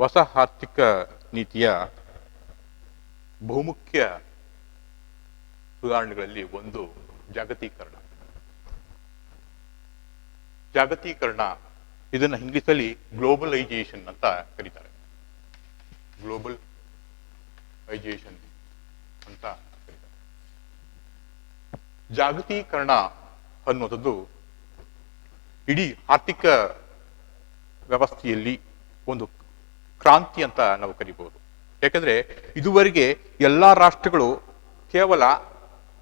ಹೊಸ ಆರ್ಥಿಕ ನೀತಿಯ ಬಹುಮುಖ್ಯ ಸುಧಾರಣೆಗಳಲ್ಲಿ ಒಂದು ಜಾಗತೀಕರಣ. ಜಾಗತೀಕರಣ ಇದನ್ನ ಇಂಗ್ಲಿಷಲ್ಲಿ ಗ್ಲೋಬಲೈಜೇಷನ್ ಅಂತ ಕರೀತಾರೆ. ಗ್ಲೋಬಲೈಜೇಷನ್ ಅಂತ ಕರೀತಾರೆ. ಜಾಗತೀಕರಣ ಅನ್ನುವಂಥದ್ದು ಇಡೀ ಆರ್ಥಿಕ ವ್ಯವಸ್ಥೆಯಲ್ಲಿ ಒಂದು ಕ್ರಾಂತಿ ಅಂತ ನಾವು ಕರಿಬಹುದು. ಯಾಕಂದ್ರೆ ಇದುವರೆಗೆ ಎಲ್ಲಾ ರಾಷ್ಟ್ರಗಳು ಕೇವಲ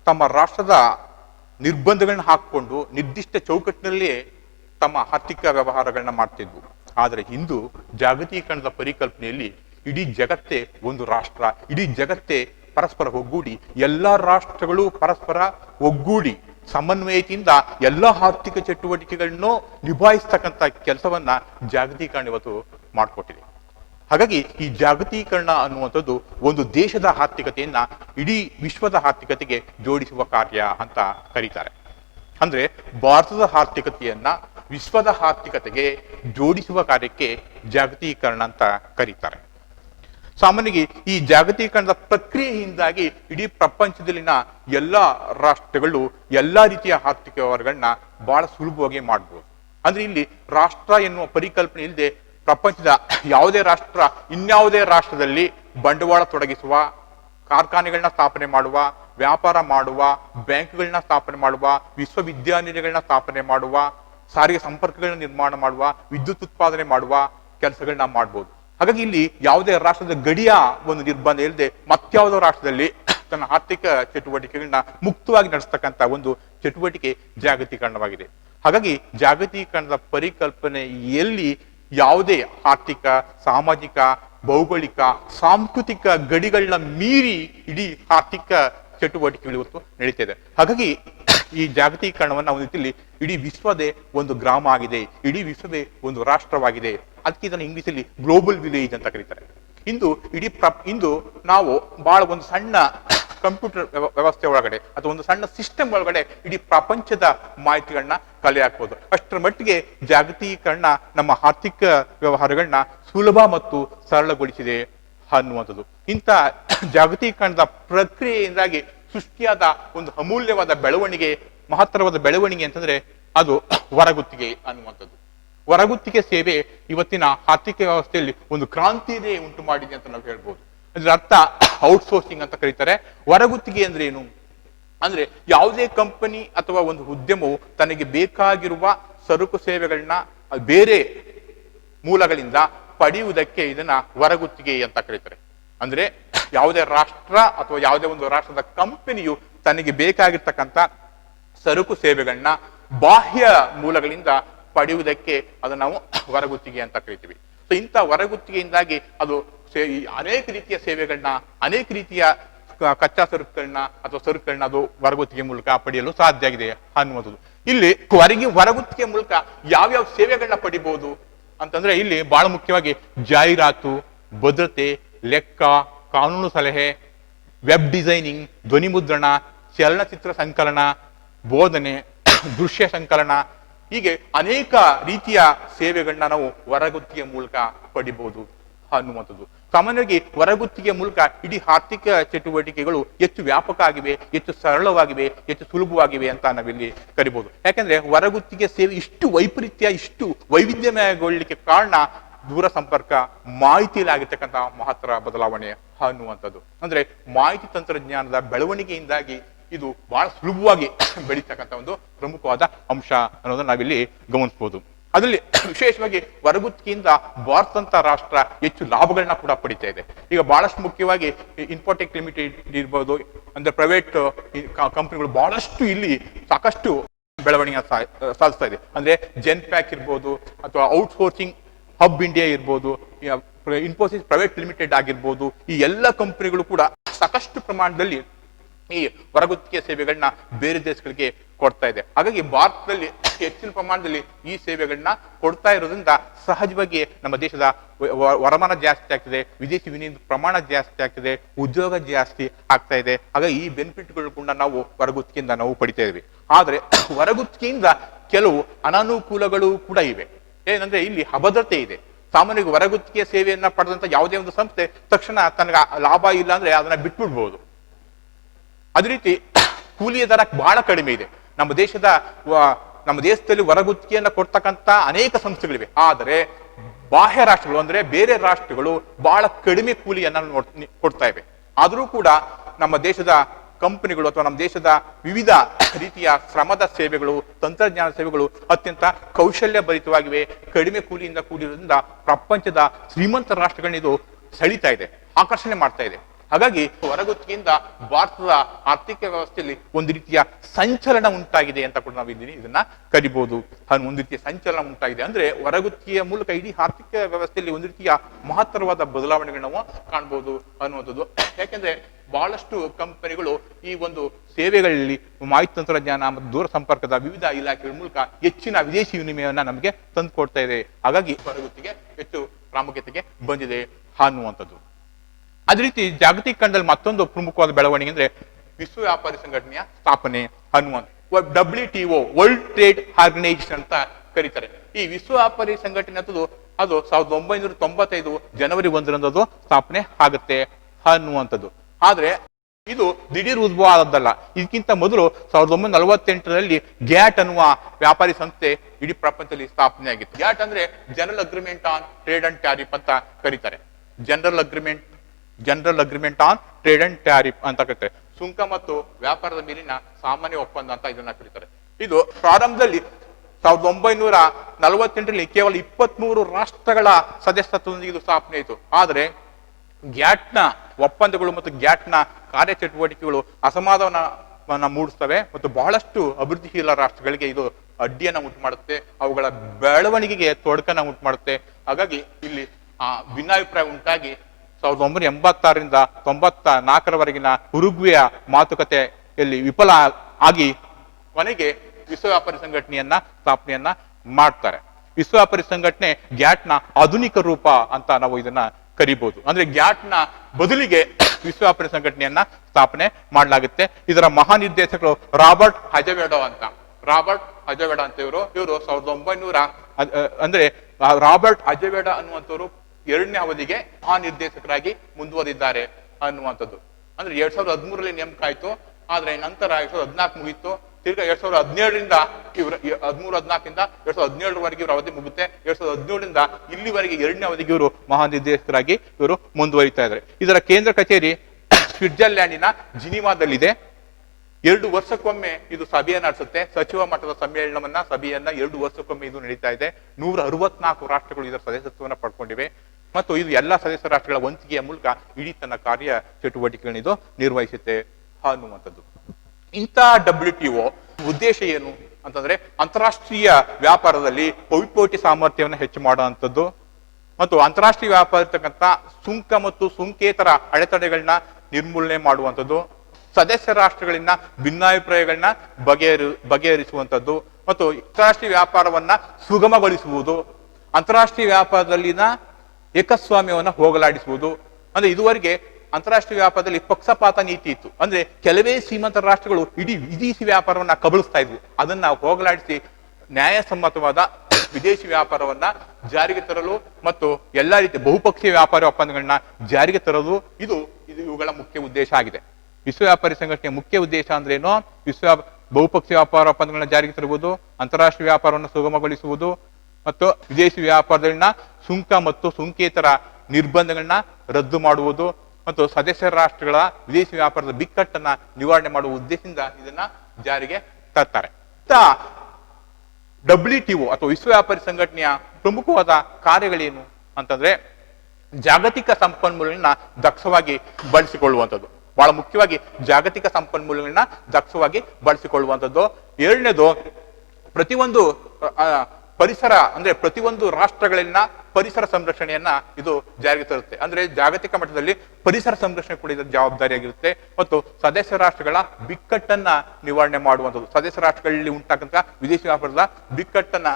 ತಮ್ಮ ರಾಷ್ಟ್ರದ ನಿರ್ಬಂಧಗಳನ್ನ ಹಾಕಿಕೊಂಡು ನಿರ್ದಿಷ್ಟ ಚೌಕಟ್ಟಿನಲ್ಲೇ ತಮ್ಮ ಆರ್ಥಿಕ ವ್ಯವಹಾರಗಳನ್ನ ಮಾಡ್ತಿದ್ವು. ಆದರೆ ಇಂದು ಜಾಗತೀಕರಣದ ಪರಿಕಲ್ಪನೆಯಲ್ಲಿ ಇಡೀ ಜಗತ್ತೇ ಒಂದು ರಾಷ್ಟ್ರ, ಇಡೀ ಜಗತ್ತೇ ಪರಸ್ಪರ ಒಗ್ಗೂಡಿ, ಎಲ್ಲಾ ರಾಷ್ಟ್ರಗಳು ಪರಸ್ಪರ ಒಗ್ಗೂಡಿ ಸಮನ್ವಯತೆಯಿಂದ ಎಲ್ಲಾ ಆರ್ಥಿಕ ಚಟುವಟಿಕೆಗಳನ್ನು ನಿಭಾಯಿಸ್ತಕ್ಕಂಥ ಕೆಲಸವನ್ನ ಜಾಗತೀಕರಣ ಇವತ್ತು ಮಾಡಿಕೊಟ್ಟಿದೆ. ಹಾಗಾಗಿ ಈ ಜಾಗತೀಕರಣ ಅನ್ನುವಂಥದ್ದು ಒಂದು ದೇಶದ ಆರ್ಥಿಕತೆಯನ್ನ ಇಡೀ ವಿಶ್ವದ ಆರ್ಥಿಕತೆಗೆ ಜೋಡಿಸುವ ಕಾರ್ಯ ಅಂತ ಕರೀತಾರೆ. ಅಂದ್ರೆ ಭಾರತದ ಆರ್ಥಿಕತೆಯನ್ನ ವಿಶ್ವದ ಆರ್ಥಿಕತೆಗೆ ಜೋಡಿಸುವ ಕಾರ್ಯಕ್ಕೆ ಜಾಗತೀಕರಣ ಅಂತ ಕರೀತಾರೆ. ಸಾಮಾನ್ಯವಾಗಿ ಈ ಜಾಗತೀಕರಣದ ಪ್ರಕ್ರಿಯೆಯಿಂದಾಗಿ ಇಡೀ ಪ್ರಪಂಚದಲ್ಲಿನ ಎಲ್ಲಾ ರಾಷ್ಟ್ರಗಳು ಎಲ್ಲಾ ರೀತಿಯ ಆರ್ಥಿಕ ವ್ಯವಹಾರಗಳನ್ನ ಬಹಳ ಸುಲಭವಾಗಿ ಮಾಡಬಹುದು. ಅಂದ್ರೆ ಇಲ್ಲಿ ರಾಷ್ಟ್ರ ಎನ್ನುವ ಪರಿಕಲ್ಪನೆ ಇಲ್ಲದೆ ಪ್ರಪಂಚದ ಯಾವುದೇ ರಾಷ್ಟ್ರ ಇನ್ಯಾವುದೇ ರಾಷ್ಟ್ರದಲ್ಲಿ ಬಂಡವಾಳ ತೊಡಗಿಸುವ, ಕಾರ್ಖಾನೆಗಳನ್ನ ಸ್ಥಾಪನೆ ಮಾಡುವ, ವ್ಯಾಪಾರ ಮಾಡುವ, ಬ್ಯಾಂಕ್ಗಳನ್ನ ಸ್ಥಾಪನೆ ಮಾಡುವ, ವಿಶ್ವವಿದ್ಯಾನಿಲಯಗಳನ್ನ ಸ್ಥಾಪನೆ ಮಾಡುವ, ಸಾರಿಗೆ ಸಂಪರ್ಕಗಳನ್ನ ನಿರ್ಮಾಣ ಮಾಡುವ, ವಿದ್ಯುತ್ ಉತ್ಪಾದನೆ ಮಾಡುವ ಕೆಲಸಗಳನ್ನ ಮಾಡ್ಬೋದು. ಹಾಗಾಗಿ ಇಲ್ಲಿ ಯಾವುದೇ ರಾಷ್ಟ್ರದ ಗಡಿಯ ಒಂದು ನಿರ್ಬಂಧ ಇಲ್ಲದೆ ಮತ್ಯಾವುದೋ ರಾಷ್ಟ್ರದಲ್ಲಿ ತನ್ನ ಆರ್ಥಿಕ ಚಟುವಟಿಕೆಗಳನ್ನ ಮುಕ್ತವಾಗಿ ನಡೆಸ್ತಕ್ಕಂಥ ಒಂದು ಚಟುವಟಿಕೆ ಜಾಗತೀಕರಣವಾಗಿದೆ. ಹಾಗಾಗಿ ಜಾಗತೀಕರಣದ ಪರಿಕಲ್ಪನೆಯಲ್ಲಿ ಯಾವುದೇ ಆರ್ಥಿಕ, ಸಾಮಾಜಿಕ, ಭೌಗೋಳಿಕ, ಸಾಂಸ್ಕೃತಿಕ ಗಡಿಗಳನ್ನ ಮೀರಿ ಇಡೀ ಆರ್ಥಿಕ ಚಟುವಟಿಕೆಗಳು ಇವತ್ತು ನಡೀತಾ ಇದೆ. ಹಾಗಾಗಿ ಈ ಜಾಗತೀಕರಣವನ್ನ ಒಂದು ರೀತಿಯಲ್ಲಿ ಇಡೀ ವಿಶ್ವದೇ ಒಂದು ಗ್ರಾಮ ಆಗಿದೆ, ಇಡೀ ವಿಶ್ವದೇ ಒಂದು ರಾಷ್ಟ್ರವಾಗಿದೆ. ಅದಕ್ಕೆ ಇದನ್ನು ಇಂಗ್ಲಿಷಲ್ಲಿ ಗ್ಲೋಬಲ್ ವಿಲೇಜ್ ಅಂತ ಕರೀತಾರೆ. ಇಂದು ನಾವು ಬಹಳ ಒಂದು ಸಣ್ಣ ಕಂಪ್ಯೂಟರ್ ವ್ಯವಸ್ಥೆ ಒಳಗಡೆ ಅಥವಾ ಒಂದು ಸಣ್ಣ ಸಿಸ್ಟಮ್ ಒಳಗಡೆ ಇಡೀ ಪ್ರಪಂಚದ ಮಾಹಿತಿಗಳನ್ನ ಕಲೆ ಹಾಕ್ಬೋದು. ಅಷ್ಟರ ಮಟ್ಟಿಗೆ ಜಾಗತೀಕರಣ ನಮ್ಮ ಆರ್ಥಿಕ ವ್ಯವಹಾರಗಳನ್ನ ಸುಲಭ ಮತ್ತು ಸರಳಗೊಳಿಸಿದೆ ಅನ್ನುವಂಥದ್ದು. ಇಂಥ ಜಾಗತೀಕರಣದ ಪ್ರಕ್ರಿಯೆಯಿಂದಾಗಿ ಸೃಷ್ಟಿಯಾದ ಒಂದು ಅಮೂಲ್ಯವಾದ ಬೆಳವಣಿಗೆ, ಮಹತ್ತರವಾದ ಬೆಳವಣಿಗೆ ಅಂತಂದ್ರೆ ಅದು ಹೊರಗುತ್ತಿಗೆ ಅನ್ನುವಂಥದ್ದು. ಹೊರಗುತ್ತಿಗೆ ಸೇವೆ ಇವತ್ತಿನ ಆರ್ಥಿಕ ವ್ಯವಸ್ಥೆಯಲ್ಲಿ ಒಂದು ಕ್ರಾಂತಿಯೇ ಉಂಟು ಮಾಡಿದೆ ಅಂತ ನಾವು ಹೇಳ್ಬೋದು. ಅದ್ರ ಅರ್ಥ ಔಟ್ಸೋರ್ಸಿಂಗ್ ಅಂತ ಕರೀತಾರೆ. ಹೊರಗುತ್ತಿಗೆ ಅಂದ್ರೆ ಏನು ಅಂದ್ರೆ ಯಾವುದೇ ಕಂಪನಿ ಅಥವಾ ಒಂದು ಉದ್ಯಮವು ತನಗೆ ಬೇಕಾಗಿರುವ ಸರಕು ಸೇವೆಗಳನ್ನ ಬೇರೆ ಮೂಲಗಳಿಂದ ಪಡೆಯುವುದಕ್ಕೆ ಇದನ್ನ ಹೊರಗುತ್ತಿಗೆ ಅಂತ ಕರೀತಾರೆ. ಅಂದ್ರೆ ಯಾವುದೇ ರಾಷ್ಟ್ರ ಅಥವಾ ಯಾವುದೇ ಒಂದು ರಾಷ್ಟ್ರದ ಕಂಪನಿಯು ತನಗೆ ಬೇಕಾಗಿರ್ತಕ್ಕಂಥ ಸರಕು ಸೇವೆಗಳನ್ನ ಬಾಹ್ಯ ಮೂಲಗಳಿಂದ ಪಡೆಯುವುದಕ್ಕೆ ಅದನ್ನ ನಾವು ಹೊರಗುತ್ತಿಗೆ ಅಂತ ಕರಿತೀವಿ. ಸೊ ಇಂಥ ಹೊರಗುತ್ತಿಗೆಯಿಂದಾಗಿ ಅದು ಅನೇಕ ರೀತಿಯ ಸೇವೆಗಳನ್ನ, ಅನೇಕ ರೀತಿಯ ಕಚ್ಚಾ ಸರಕುಗಳನ್ನ ಅಥವಾ ಸರಕುಗಳನ್ನ ಅದು ಹೊರಗುತ್ತಿಗೆ ಮೂಲಕ ಪಡೆಯಲು ಸಾಧ್ಯ ಆಗಿದೆ ಅನ್ನುವಂಥದ್ದು. ಇಲ್ಲಿ ಹೊರಗುತ್ತಿಗೆ ಮೂಲಕ ಯಾವ್ಯಾವ ಸೇವೆಗಳನ್ನ ಪಡಿಬಹುದು ಅಂತಂದ್ರೆ ಇಲ್ಲಿ ಬಹಳ ಮುಖ್ಯವಾಗಿ ಜಾಹೀರಾತು, ಭದ್ರತೆ, ಲೆಕ್ಕ, ಕಾನೂನು ಸಲಹೆ, ವೆಬ್ ಡಿಸೈನಿಂಗ್, ಧ್ವನಿ ಮುದ್ರಣ, ಚಲನಚಿತ್ರ ಸಂಕಲನ, ಬೋಧನೆ, ದೃಶ್ಯ ಸಂಕಲನ, ಹೀಗೆ ಅನೇಕ ರೀತಿಯ ಸೇವೆಗಳನ್ನ ನಾವು ಹೊರಗುತ್ತಿಗೆ ಮೂಲಕ ಪಡಿಬಹುದು ಅನ್ನುವಂಥದ್ದು. ಸಾಮಾನ್ಯವಾಗಿ ಹೊರಗುತ್ತಿಗೆ ಮೂಲಕ ಇಡೀ ಆರ್ಥಿಕ ಚಟುವಟಿಕೆಗಳು ಹೆಚ್ಚು ವ್ಯಾಪಕ ಆಗಿವೆ, ಹೆಚ್ಚು ಸರಳವಾಗಿವೆ, ಹೆಚ್ಚು ಸುಲಭವಾಗಿವೆ ಅಂತ ನಾವಿಲ್ಲಿ ಕರಿಬಹುದು. ಯಾಕಂದ್ರೆ ಹೊರಗುತ್ತಿಗೆ ಸೇವೆ ಇಷ್ಟು ವೈಪರೀತ್ಯ, ಇಷ್ಟು ವೈವಿಧ್ಯಮಯಗೊಳ್ಳಲಿಕ್ಕೆ ಕಾರಣ ದೂರ ಸಂಪರ್ಕ, ಮಾಹಿತಿಯಲ್ಲಿ ಆಗಿರ್ತಕ್ಕಂಥ ಮಹತ್ತರ ಬದಲಾವಣೆ ಅನ್ನುವಂಥದ್ದು. ಅಂದ್ರೆ ಮಾಹಿತಿ ತಂತ್ರಜ್ಞಾನದ ಬೆಳವಣಿಗೆಯಿಂದಾಗಿ ಇದು ಬಹಳ ಸುಲಭವಾಗಿ ಬೆಳೀತಕ್ಕಂಥ ಒಂದು ಪ್ರಮುಖವಾದ ಅಂಶ ಅನ್ನೋದನ್ನ ನಾವಿಲ್ಲಿ ಗಮನಿಸಬಹುದು. ಅದರಲ್ಲಿ ವಿಶೇಷವಾಗಿ ಹೊರಗುತ್ತಿಗೆಯಿಂದ ಭಾರತ ರಾಷ್ಟ್ರ ಹೆಚ್ಚು ಲಾಭಗಳನ್ನ ಕೂಡ ಪಡಿತಾ ಇದೆ. ಈಗ ಬಹಳಷ್ಟು ಮುಖ್ಯವಾಗಿ ಇನ್ಫೋಟೆಕ್ ಲಿಮಿಟೆಡ್ ಇರ್ಬೋದು, ಅಂದ್ರೆ ಪ್ರೈವೇಟ್ ಕಂಪನಿಗಳು ಬಹಳಷ್ಟು ಇಲ್ಲಿ ಸಾಕಷ್ಟು ಬೆಳವಣಿಗೆ ಸಾಧಿಸ್ತಾ ಇದೆ. ಅಂದ್ರೆ ಜೆನ್ ಪ್ಯಾಕ್ ಇರ್ಬೋದು ಅಥವಾ ಔಟ್ಸೋರ್ಸಿಂಗ್ ಹಬ್ ಇಂಡಿಯಾ ಇರ್ಬೋದು, ಇನ್ಫೋಸಿಸ್ ಪ್ರೈವೇಟ್ ಲಿಮಿಟೆಡ್ ಆಗಿರ್ಬೋದು, ಈ ಎಲ್ಲ ಕಂಪನಿಗಳು ಕೂಡ ಸಾಕಷ್ಟು ಪ್ರಮಾಣದಲ್ಲಿ ಈ ಹೊರಗುತ್ತಿಗೆ ಸೇವೆಗಳನ್ನ ಬೇರೆ ದೇಶಗಳಿಗೆ ಕೊಡ್ತಾ ಇದೆ. ಹಾಗಾಗಿ ಭಾರತದಲ್ಲಿ ಹೆಚ್ಚಿನ ಪ್ರಮಾಣದಲ್ಲಿ ಈ ಸೇವೆಗಳನ್ನ ಕೊಡ್ತಾ ಇರೋದ್ರಿಂದ ಸಹಜವಾಗಿ ನಮ್ಮ ದೇಶದ ವರಮಾನ ಜಾಸ್ತಿ ಆಗ್ತದೆ, ವಿದೇಶಿ ವಿನಿಮಯದ ಪ್ರಮಾಣ ಜಾಸ್ತಿ ಆಗ್ತದೆ, ಉದ್ಯೋಗ ಜಾಸ್ತಿ ಆಗ್ತಾ ಇದೆ. ಹಾಗಾಗಿ ಈ ಬೆನಿಫಿಟ್ಗಳು ಕೂಡ ನಾವು ಹೊರಗುತ್ತಿಗೆಯಿಂದ ನಾವು ಪಡಿತಾ ಇದ್ವಿ. ಆದ್ರೆ ಹೊರಗುತ್ತಿಗೆಯಿಂದ ಕೆಲವು ಅನಾನುಕೂಲಗಳು ಕೂಡ ಇವೆ. ಏನಂದ್ರೆ ಇಲ್ಲಿ ಅಭದ್ರತೆ ಇದೆ. ಸಾಮಾನ್ಯವಾಗಿ ಹೊರಗುತ್ತಿಗೆ ಸೇವೆಯನ್ನ ಪಡೆದಂತ ಯಾವುದೇ ಒಂದು ಸಂಸ್ಥೆ ತಕ್ಷಣ ತನಗೆ ಲಾಭ ಇಲ್ಲ ಅಂದ್ರೆ ಅದನ್ನ ಬಿಟ್ಬಿಡ್ಬಹುದು. ಅದೇ ರೀತಿ ಕೂಲಿಯ ದರ ಬಹಳ ಕಡಿಮೆ ಇದೆ. ನಮ್ಮ ದೇಶದಲ್ಲಿ ಹೊರಗುತ್ತಿಗೆಯನ್ನ ಕೊಡ್ತಕ್ಕಂತ ಅನೇಕ ಸಂಸ್ಥೆಗಳಿವೆ. ಆದರೆ ಬಾಹ್ಯ ರಾಷ್ಟ್ರಗಳು ಅಂದ್ರೆ ಬೇರೆ ರಾಷ್ಟ್ರಗಳು ಬಹಳ ಕಡಿಮೆ ಕೂಲಿಯನ್ನ ಕೊಡ್ತಾ ಇವೆ. ಆದರೂ ಕೂಡ ನಮ್ಮ ದೇಶದ ಕಂಪನಿಗಳು ಅಥವಾ ನಮ್ಮ ದೇಶದ ವಿವಿಧ ರೀತಿಯ ಶ್ರಮದ ಸೇವೆಗಳು, ತಂತ್ರಜ್ಞಾನ ಸೇವೆಗಳು ಅತ್ಯಂತ ಕೌಶಲ್ಯ ಭರಿತವಾಗಿವೆ. ಕಡಿಮೆ ಕೂಲಿಯಿಂದ ಕೂಡಿರೋದ್ರಿಂದ ಪ್ರಪಂಚದ ಶ್ರೀಮಂತ ರಾಷ್ಟ್ರಗಳನ್ನ ಇದು ಸೆಳೀತಾ ಇದೆ, ಆಕರ್ಷಣೆ ಮಾಡ್ತಾ ಇದೆ. ಹಾಗಾಗಿ ಹೊರಗುತ್ತಿಗೆಯಿಂದ ಭಾರತದ ಆರ್ಥಿಕ ವ್ಯವಸ್ಥೆಯಲ್ಲಿ ಒಂದು ರೀತಿಯ ಸಂಚಲನ ಉಂಟಾಗಿದೆ ಅಂತ ಕೂಡ ನಾವು ಇದನ್ನ ಕರಿಬಹುದು. ಒಂದು ರೀತಿಯ ಸಂಚಲನ ಉಂಟಾಗಿದೆ ಅಂದ್ರೆ ಹೊರಗುತ್ತಿಗೆಯ ಮೂಲಕ ಇಡೀ ಆರ್ಥಿಕ ವ್ಯವಸ್ಥೆಯಲ್ಲಿ ಒಂದು ರೀತಿಯ ಮಹತ್ತರವಾದ ಬದಲಾವಣೆಗಳನ್ನ ನಾವು ಕಾಣಬಹುದು ಅನ್ನುವಂಥದ್ದು. ಯಾಕೆಂದ್ರೆ ಬಹಳಷ್ಟು ಕಂಪನಿಗಳು ಈ ಒಂದು ಸೇವೆಗಳಲ್ಲಿ ಮಾಹಿತಿ ತಂತ್ರಜ್ಞಾನ ಮತ್ತು ದೂರ ಸಂಪರ್ಕದ ವಿವಿಧ ಇಲಾಖೆಗಳ ಮೂಲಕ ಹೆಚ್ಚಿನ ವಿದೇಶಿ ವಿನಿಮಯವನ್ನ ನಮಗೆ ತಂದುಕೊಡ್ತಾ ಇದೆ. ಹಾಗಾಗಿ ಹೊರಗುತ್ತಿಗೆ ಹೆಚ್ಚು ಪ್ರಾಮುಖ್ಯತೆಗೆ ಬಂದಿದೆ ಅನ್ನುವಂಥದ್ದು. ಅದೇ ರೀತಿ ಜಾಗತಿಕ ಖಂಡದಲ್ಲಿ ಮತ್ತೊಂದು ಪ್ರಮುಖವಾದ ಬೆಳವಣಿಗೆ ಅಂದ್ರೆ ವಿಶ್ವ ವ್ಯಾಪಾರಿ ಸಂಘಟನೆಯ ಸ್ಥಾಪನೆ ಅನ್ನುವಂಥ WTO ವರ್ಲ್ಡ್ ಟ್ರೇಡ್ ಆರ್ಗನೈಸೇಷನ್ ಅಂತ ಕರೀತಾರೆ. ಈ ವಿಶ್ವ ವ್ಯಾಪಾರಿ ಸಂಘಟನೆ ಅದು 1995 ಜನವರಿ 1ರಂದು ಸ್ಥಾಪನೆ ಆಗುತ್ತೆ ಅನ್ನುವಂಥದ್ದು. ಆದ್ರೆ ಇದು ದಿಢೀರ್ ಉದ್ಭವ ಆದದ್ದಲ್ಲ. ಇದಕ್ಕಿಂತ ಮೊದಲು 1948ರಲ್ಲಿ ಗ್ಯಾಟ್ ಅನ್ನುವ ವ್ಯಾಪಾರಿ ಸಂಸ್ಥೆ ಇಡೀ ಪ್ರಪಂಚದಲ್ಲಿ ಸ್ಥಾಪನೆ ಆಗಿತ್ತು. ಗ್ಯಾಟ್ ಅಂದ್ರೆ general agreement on trade and tariff ಅಂತ ಕರೀತಾರೆ. General agreement on trade and tariff ಅಂತ ಕರೀತಾರೆ. ಸುಂಕ ಮತ್ತು ವ್ಯಾಪಾರದ ಮೇಲಿನ ಸಾಮಾನ್ಯ ಒಪ್ಪಂದ ಅಂತ ಇದನ್ನ ಕರೀತಾರೆ. ಇದು ಪ್ರಾರಂಭದಲ್ಲಿ 1948ರಲ್ಲಿ ಕೇವಲ 23 ರಾಷ್ಟ್ರಗಳ ಸದಸ್ಯತ್ವದೊಂದಿಗೆ ಇದು ಸ್ಥಾಪನೆ ಆಯಿತು. ಆದರೆ ಗ್ಯಾಟ್ನ ಒಪ್ಪಂದಗಳು ಮತ್ತು ಗ್ಯಾಟ್ನ ಕಾರ್ಯಚಟುವಟಿಕೆಗಳು ಅಸಮಾಧಾನವನ್ನ ಮೂಡಿಸ್ತವೆ ಮತ್ತು ಬಹಳಷ್ಟು ಅಭಿವೃದ್ಧಿಶೀಲ ರಾಷ್ಟ್ರಗಳಿಗೆ ಇದು ಅಡ್ಡಿಯನ್ನ ಉಂಟು ಮಾಡುತ್ತೆ, ಅವುಗಳ ಬೆಳವಣಿಗೆಗೆ ತೊಡಕನ್ನ ಉಂಟು ಮಾಡುತ್ತೆ. ಹಾಗಾಗಿ ಇಲ್ಲಿ ಭಿನ್ನಾಭಿಪ್ರಾಯ ಉಂಟಾಗಿ 1986ರಿಂದ 94ರವರೆಗಿನ ಉರುಗ್ವೆಯ ಮಾತುಕತೆಯಲ್ಲಿ ವಿಫಲ ಆಗಿ ಕೊನೆಗೆ ವಿಶ್ವ ವ್ಯಾಪಾರಿ ಸಂಘಟನೆಯನ್ನ ಸ್ಥಾಪನೆಯನ್ನ ಮಾಡ್ತಾರೆ. ವಿಶ್ವ ವ್ಯಾಪಾರಿ ಸಂಘಟನೆ ಗ್ಯಾಟ್ನ ಆಧುನಿಕ ರೂಪ ಅಂತ ನಾವು ಇದನ್ನ ಕರಿಬಹುದು. ಅಂದ್ರೆ ಗ್ಯಾಟ್ನ ಬದಲಿಗೆ ವಿಶ್ವ ವ್ಯಾಪಾರಿ ಸಂಘಟನೆಯನ್ನ ಸ್ಥಾಪನೆ ಮಾಡಲಾಗುತ್ತೆ. ಇದರ ಮಹಾನಿರ್ದೇಶಕರು ರಾಬರ್ಟ್ ಅಜೆವೆಡೋ ಅಂತ ಇವರು 1900 ಅಂದ್ರೆ ರಾಬರ್ಟ್ ಅಜೆವೆಡೋ ಅನ್ನುವಂಥವ್ರು 2ನೇ ಅವಧಿಗೆ ಮಹಾನಿರ್ದೇಶಕರಾಗಿ ಮುಂದುವರಿದ್ದಾರೆ ಅನ್ನುವಂಥದ್ದು. ಅಂದ್ರೆ 2013ರಲ್ಲಿ ನೇಮಕ ಆಯ್ತು. ಆದ್ರೆ ನಂತರ 2014 ಮುಗಿತ್ತು. ತಿರ್ಗಾ 2017ರಿಂದ 2014ರಿಂದ 2017ರವರೆಗೆ ಇವರು ಅವಧಿ ಮುಗುತ್ತೆ. 2017ರಿಂದ ಇಲ್ಲಿವರೆಗೆ 2ನೇ ಅವಧಿಗೆ ಇವರು ಮಹಾನಿರ್ದೇಶಕರಾಗಿ ಇವರು ಮುಂದುವರಿತಾ ಇದ್ದಾರೆ. ಇದರ ಕೇಂದ್ರ ಕಚೇರಿ ಸ್ವಿಟ್ಜರ್ಲ್ಯಾಂಡಿನ ಜಿನಿವಾದಲ್ಲಿದೆ. 2 ವರ್ಷಕ್ಕೊಮ್ಮೆ ಇದು ಸಭೆಯನ್ನ ನಡೆಸುತ್ತೆ. ಸಚಿವ ಮಟ್ಟದ ಸಭೆಯನ್ನ 2 ವರ್ಷಕ್ಕೊಮ್ಮೆ ಇದು ನಡೀತಾ ಇದೆ. 164 ರಾಷ್ಟ್ರಗಳು ಇದರ ಸದಸ್ಯತ್ವವನ್ನು ಪಡ್ಕೊಂಡಿವೆ ಮತ್ತು ಇದು ಎಲ್ಲಾ ಸದಸ್ಯ ರಾಷ್ಟ್ರಗಳ ವಂತಿಗೆಯ ಮೂಲಕ ಇಡೀ ತನ್ನ ಕಾರ್ಯ ಚಟುವಟಿಕೆಗಳನ್ನು ಇದು ನಿರ್ವಹಿಸುತ್ತೆ ಅನ್ನುವಂಥದ್ದು. ಇಂಥ WTO ಉದ್ದೇಶ ಏನು ಅಂತಂದ್ರೆ ಅಂತಾರಾಷ್ಟ್ರೀಯ ವ್ಯಾಪಾರದಲ್ಲಿ ಪೈಪೋಟಿ ಸಾಮರ್ಥ್ಯವನ್ನು ಹೆಚ್ಚು ಮಾಡುವಂಥದ್ದು ಮತ್ತು ಅಂತಾರಾಷ್ಟ್ರೀಯ ವ್ಯಾಪಾರ ಇರ್ತಕ್ಕಂಥ ಸುಂಕ ಮತ್ತು ಸುಂಕೇತರ ಅಡೆತಡೆಗಳನ್ನ ನಿರ್ಮೂಲನೆ ಮಾಡುವಂಥದ್ದು, ಸದಸ್ಯ ರಾಷ್ಟ್ರಗಳಿಂದ ಭಿನ್ನಾಭಿಪ್ರಾಯಗಳನ್ನ ಬಗೆಹರಿಸುವಂಥದ್ದು ಮತ್ತು ಅಂತಾರಾಷ್ಟ್ರೀಯ ವ್ಯಾಪಾರವನ್ನ ಸುಗಮಗೊಳಿಸುವುದು, ಅಂತಾರಾಷ್ಟ್ರೀಯ ವ್ಯಾಪಾರದಲ್ಲಿನ ಏಕಸ್ವಾಮ್ಯವನ್ನ ಹೋಗಲಾಡಿಸುವುದು. ಅಂದ್ರೆ ಇದುವರೆಗೆ ಅಂತಾರಾಷ್ಟ್ರೀಯ ವ್ಯಾಪಾರದಲ್ಲಿ ಪಕ್ಷಪಾತ ನೀತಿ ಇತ್ತು. ಅಂದ್ರೆ ಕೆಲವೇ ಶ್ರೀಮಂತ ರಾಷ್ಟ್ರಗಳು ಇಡೀ ವಿದೇಶಿ ವ್ಯಾಪಾರವನ್ನ ಕಬಳಿಸ್ತಾ ಇದ್ವು. ಅದನ್ನ ಹೋಗಲಾಡಿಸಿ ನ್ಯಾಯಸಮ್ಮತವಾದ ವಿದೇಶಿ ವ್ಯಾಪಾರವನ್ನ ಜಾರಿಗೆ ತರಲು ಮತ್ತು ಎಲ್ಲಾ ರೀತಿಯ ಬಹುಪಕ್ಷೀಯ ವ್ಯಾಪಾರ ಒಪ್ಪಂದಗಳನ್ನ ಜಾರಿಗೆ ತರಲು ಇವುಗಳ ಮುಖ್ಯ ಉದ್ದೇಶ ಆಗಿದೆ. ವಿಶ್ವ ವ್ಯಾಪಾರಿ ಸಂಘಟನೆಯ ಮುಖ್ಯ ಉದ್ದೇಶ ಅಂದ್ರೆ ಏನು? ಬಹುಪಕ್ಷೀಯ ವ್ಯಾಪಾರ ಒಪ್ಪಂದಗಳನ್ನ ಜಾರಿಗೆ ತರುವುದು, ಅಂತಾರಾಷ್ಟ್ರೀಯ ವ್ಯಾಪಾರವನ್ನು ಸುಗಮಗೊಳಿಸುವುದು ಮತ್ತು ವಿದೇಶಿ ವ್ಯಾಪಾರದಲ್ಲಿನ ಸುಂಕ ಮತ್ತು ಸುಂಕೇತರ ನಿರ್ಬಂಧಗಳನ್ನ ರದ್ದು ಮಾಡುವುದು ಮತ್ತು ಸದಸ್ಯ ರಾಷ್ಟ್ರಗಳ ವಿದೇಶಿ ವ್ಯಾಪಾರದ ಬಿಕ್ಕಟ್ಟನ್ನ ನಿವಾರಣೆ ಮಾಡುವ ಉದ್ದೇಶದಿಂದ ಇದನ್ನ ಜಾರಿಗೆ ತರ್ತಾರೆ. WTO ಅಥವಾ ವಿಶ್ವ ವ್ಯಾಪಾರಿ ಸಂಘಟನೆಯ ಪ್ರಮುಖವಾದ ಕಾರ್ಯಗಳೇನು ಅಂತಂದ್ರೆ ಜಾಗತಿಕ ಸಂಪನ್ಮೂಲಗಳನ್ನ ದಕ್ಷವಾಗಿ ಬಳಸಿಕೊಳ್ಳುವಂಥದ್ದು. ಬಹಳ ಮುಖ್ಯವಾಗಿ ಜಾಗತಿಕ ಸಂಪನ್ಮೂಲಗಳನ್ನ ದಕ್ಷವಾಗಿ ಬಳಸಿಕೊಳ್ಳುವಂಥದ್ದು. ಎರಡನೇದು ಪ್ರತಿಯೊಂದು ಪರಿಸರ ಅಂದ್ರೆ ಪ್ರತಿಯೊಂದು ರಾಷ್ಟ್ರಗಳನ್ನ ಪರಿಸರ ಸಂರಕ್ಷಣೆಯನ್ನ ಇದು ಜಾರಿಗೆ ತರುತ್ತೆ. ಅಂದ್ರೆ ಜಾಗತಿಕ ಮಟ್ಟದಲ್ಲಿ ಪರಿಸರ ಸಂರಕ್ಷಣೆ ಕೂಡ ಇದರ ಜವಾಬ್ದಾರಿಯಾಗಿರುತ್ತೆ ಮತ್ತು ಸದಸ್ಯ ರಾಷ್ಟ್ರಗಳ ಬಿಕ್ಕಟ್ಟನ್ನ ನಿವಾರಣೆ ಮಾಡುವಂಥದ್ದು, ಸದಸ್ಯ ರಾಷ್ಟ್ರಗಳಲ್ಲಿ ಉಂಟಾಗಂತ ವಿದೇಶಿ ವ್ಯಾಪಾರದ ಬಿಕ್ಕಟ್ಟನ್ನ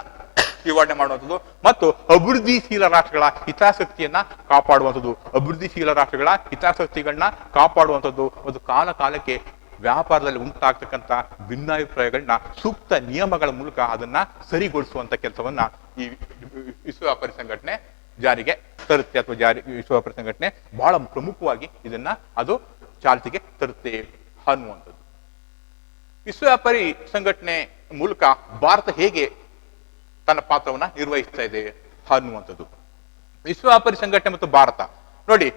ನಿವಾರಣೆ ಮಾಡುವಂಥದ್ದು ಮತ್ತು ಅಭಿವೃದ್ಧಿಶೀಲ ರಾಷ್ಟ್ರಗಳ ಹಿತಾಸಕ್ತಿಯನ್ನ ಕಾಪಾಡುವಂಥದ್ದು, ಅಭಿವೃದ್ಧಿಶೀಲ ರಾಷ್ಟ್ರಗಳ ಹಿತಾಸಕ್ತಿಗಳನ್ನ ಕಾಪಾಡುವಂಥದ್ದು ಮತ್ತು ಕಾಲಕ್ಕೆ ವ್ಯಾಪಾರದಲ್ಲಿ ಉಂಟಾಗ್ತಕ್ಕಂಥ ಭಿನ್ನಾಭಿಪ್ರಾಯಗಳನ್ನ ಸೂಕ್ತ ನಿಯಮಗಳ ಮೂಲಕ ಅದನ್ನ ಸರಿಗೊಳಿಸುವಂತ ಕೆಲಸವನ್ನ ಈ ವಿಶ್ವ ವ್ಯಾಪಾರಿ ಸಂಘಟನೆ ಜಾರಿಗೆ ತರುತ್ತೆ ಅಥವಾ ವಿಶ್ವ ವ್ಯಾಪಾರ ಸಂಘಟನೆ ಬಹಳ ಪ್ರಮುಖವಾಗಿ ಇದನ್ನ ಅದು ಚಾಲ್ತಿಗೆ ತರುತ್ತೆ ಅನ್ನುವಂಥದ್ದು. ವಿಶ್ವ ವ್ಯಾಪಾರಿ ಸಂಘಟನೆ ಮೂಲಕ ಭಾರತ ಹೇಗೆ ತನ್ನ ಪಾತ್ರವನ್ನ ನಿರ್ವಹಿಸ್ತಾ ಇದೆ ಅನ್ನುವಂಥದ್ದು. ವಿಶ್ವ ವ್ಯಾಪಾರಿ ಸಂಘಟನೆ ಮತ್ತು ಭಾರತ ನೋಡಿ,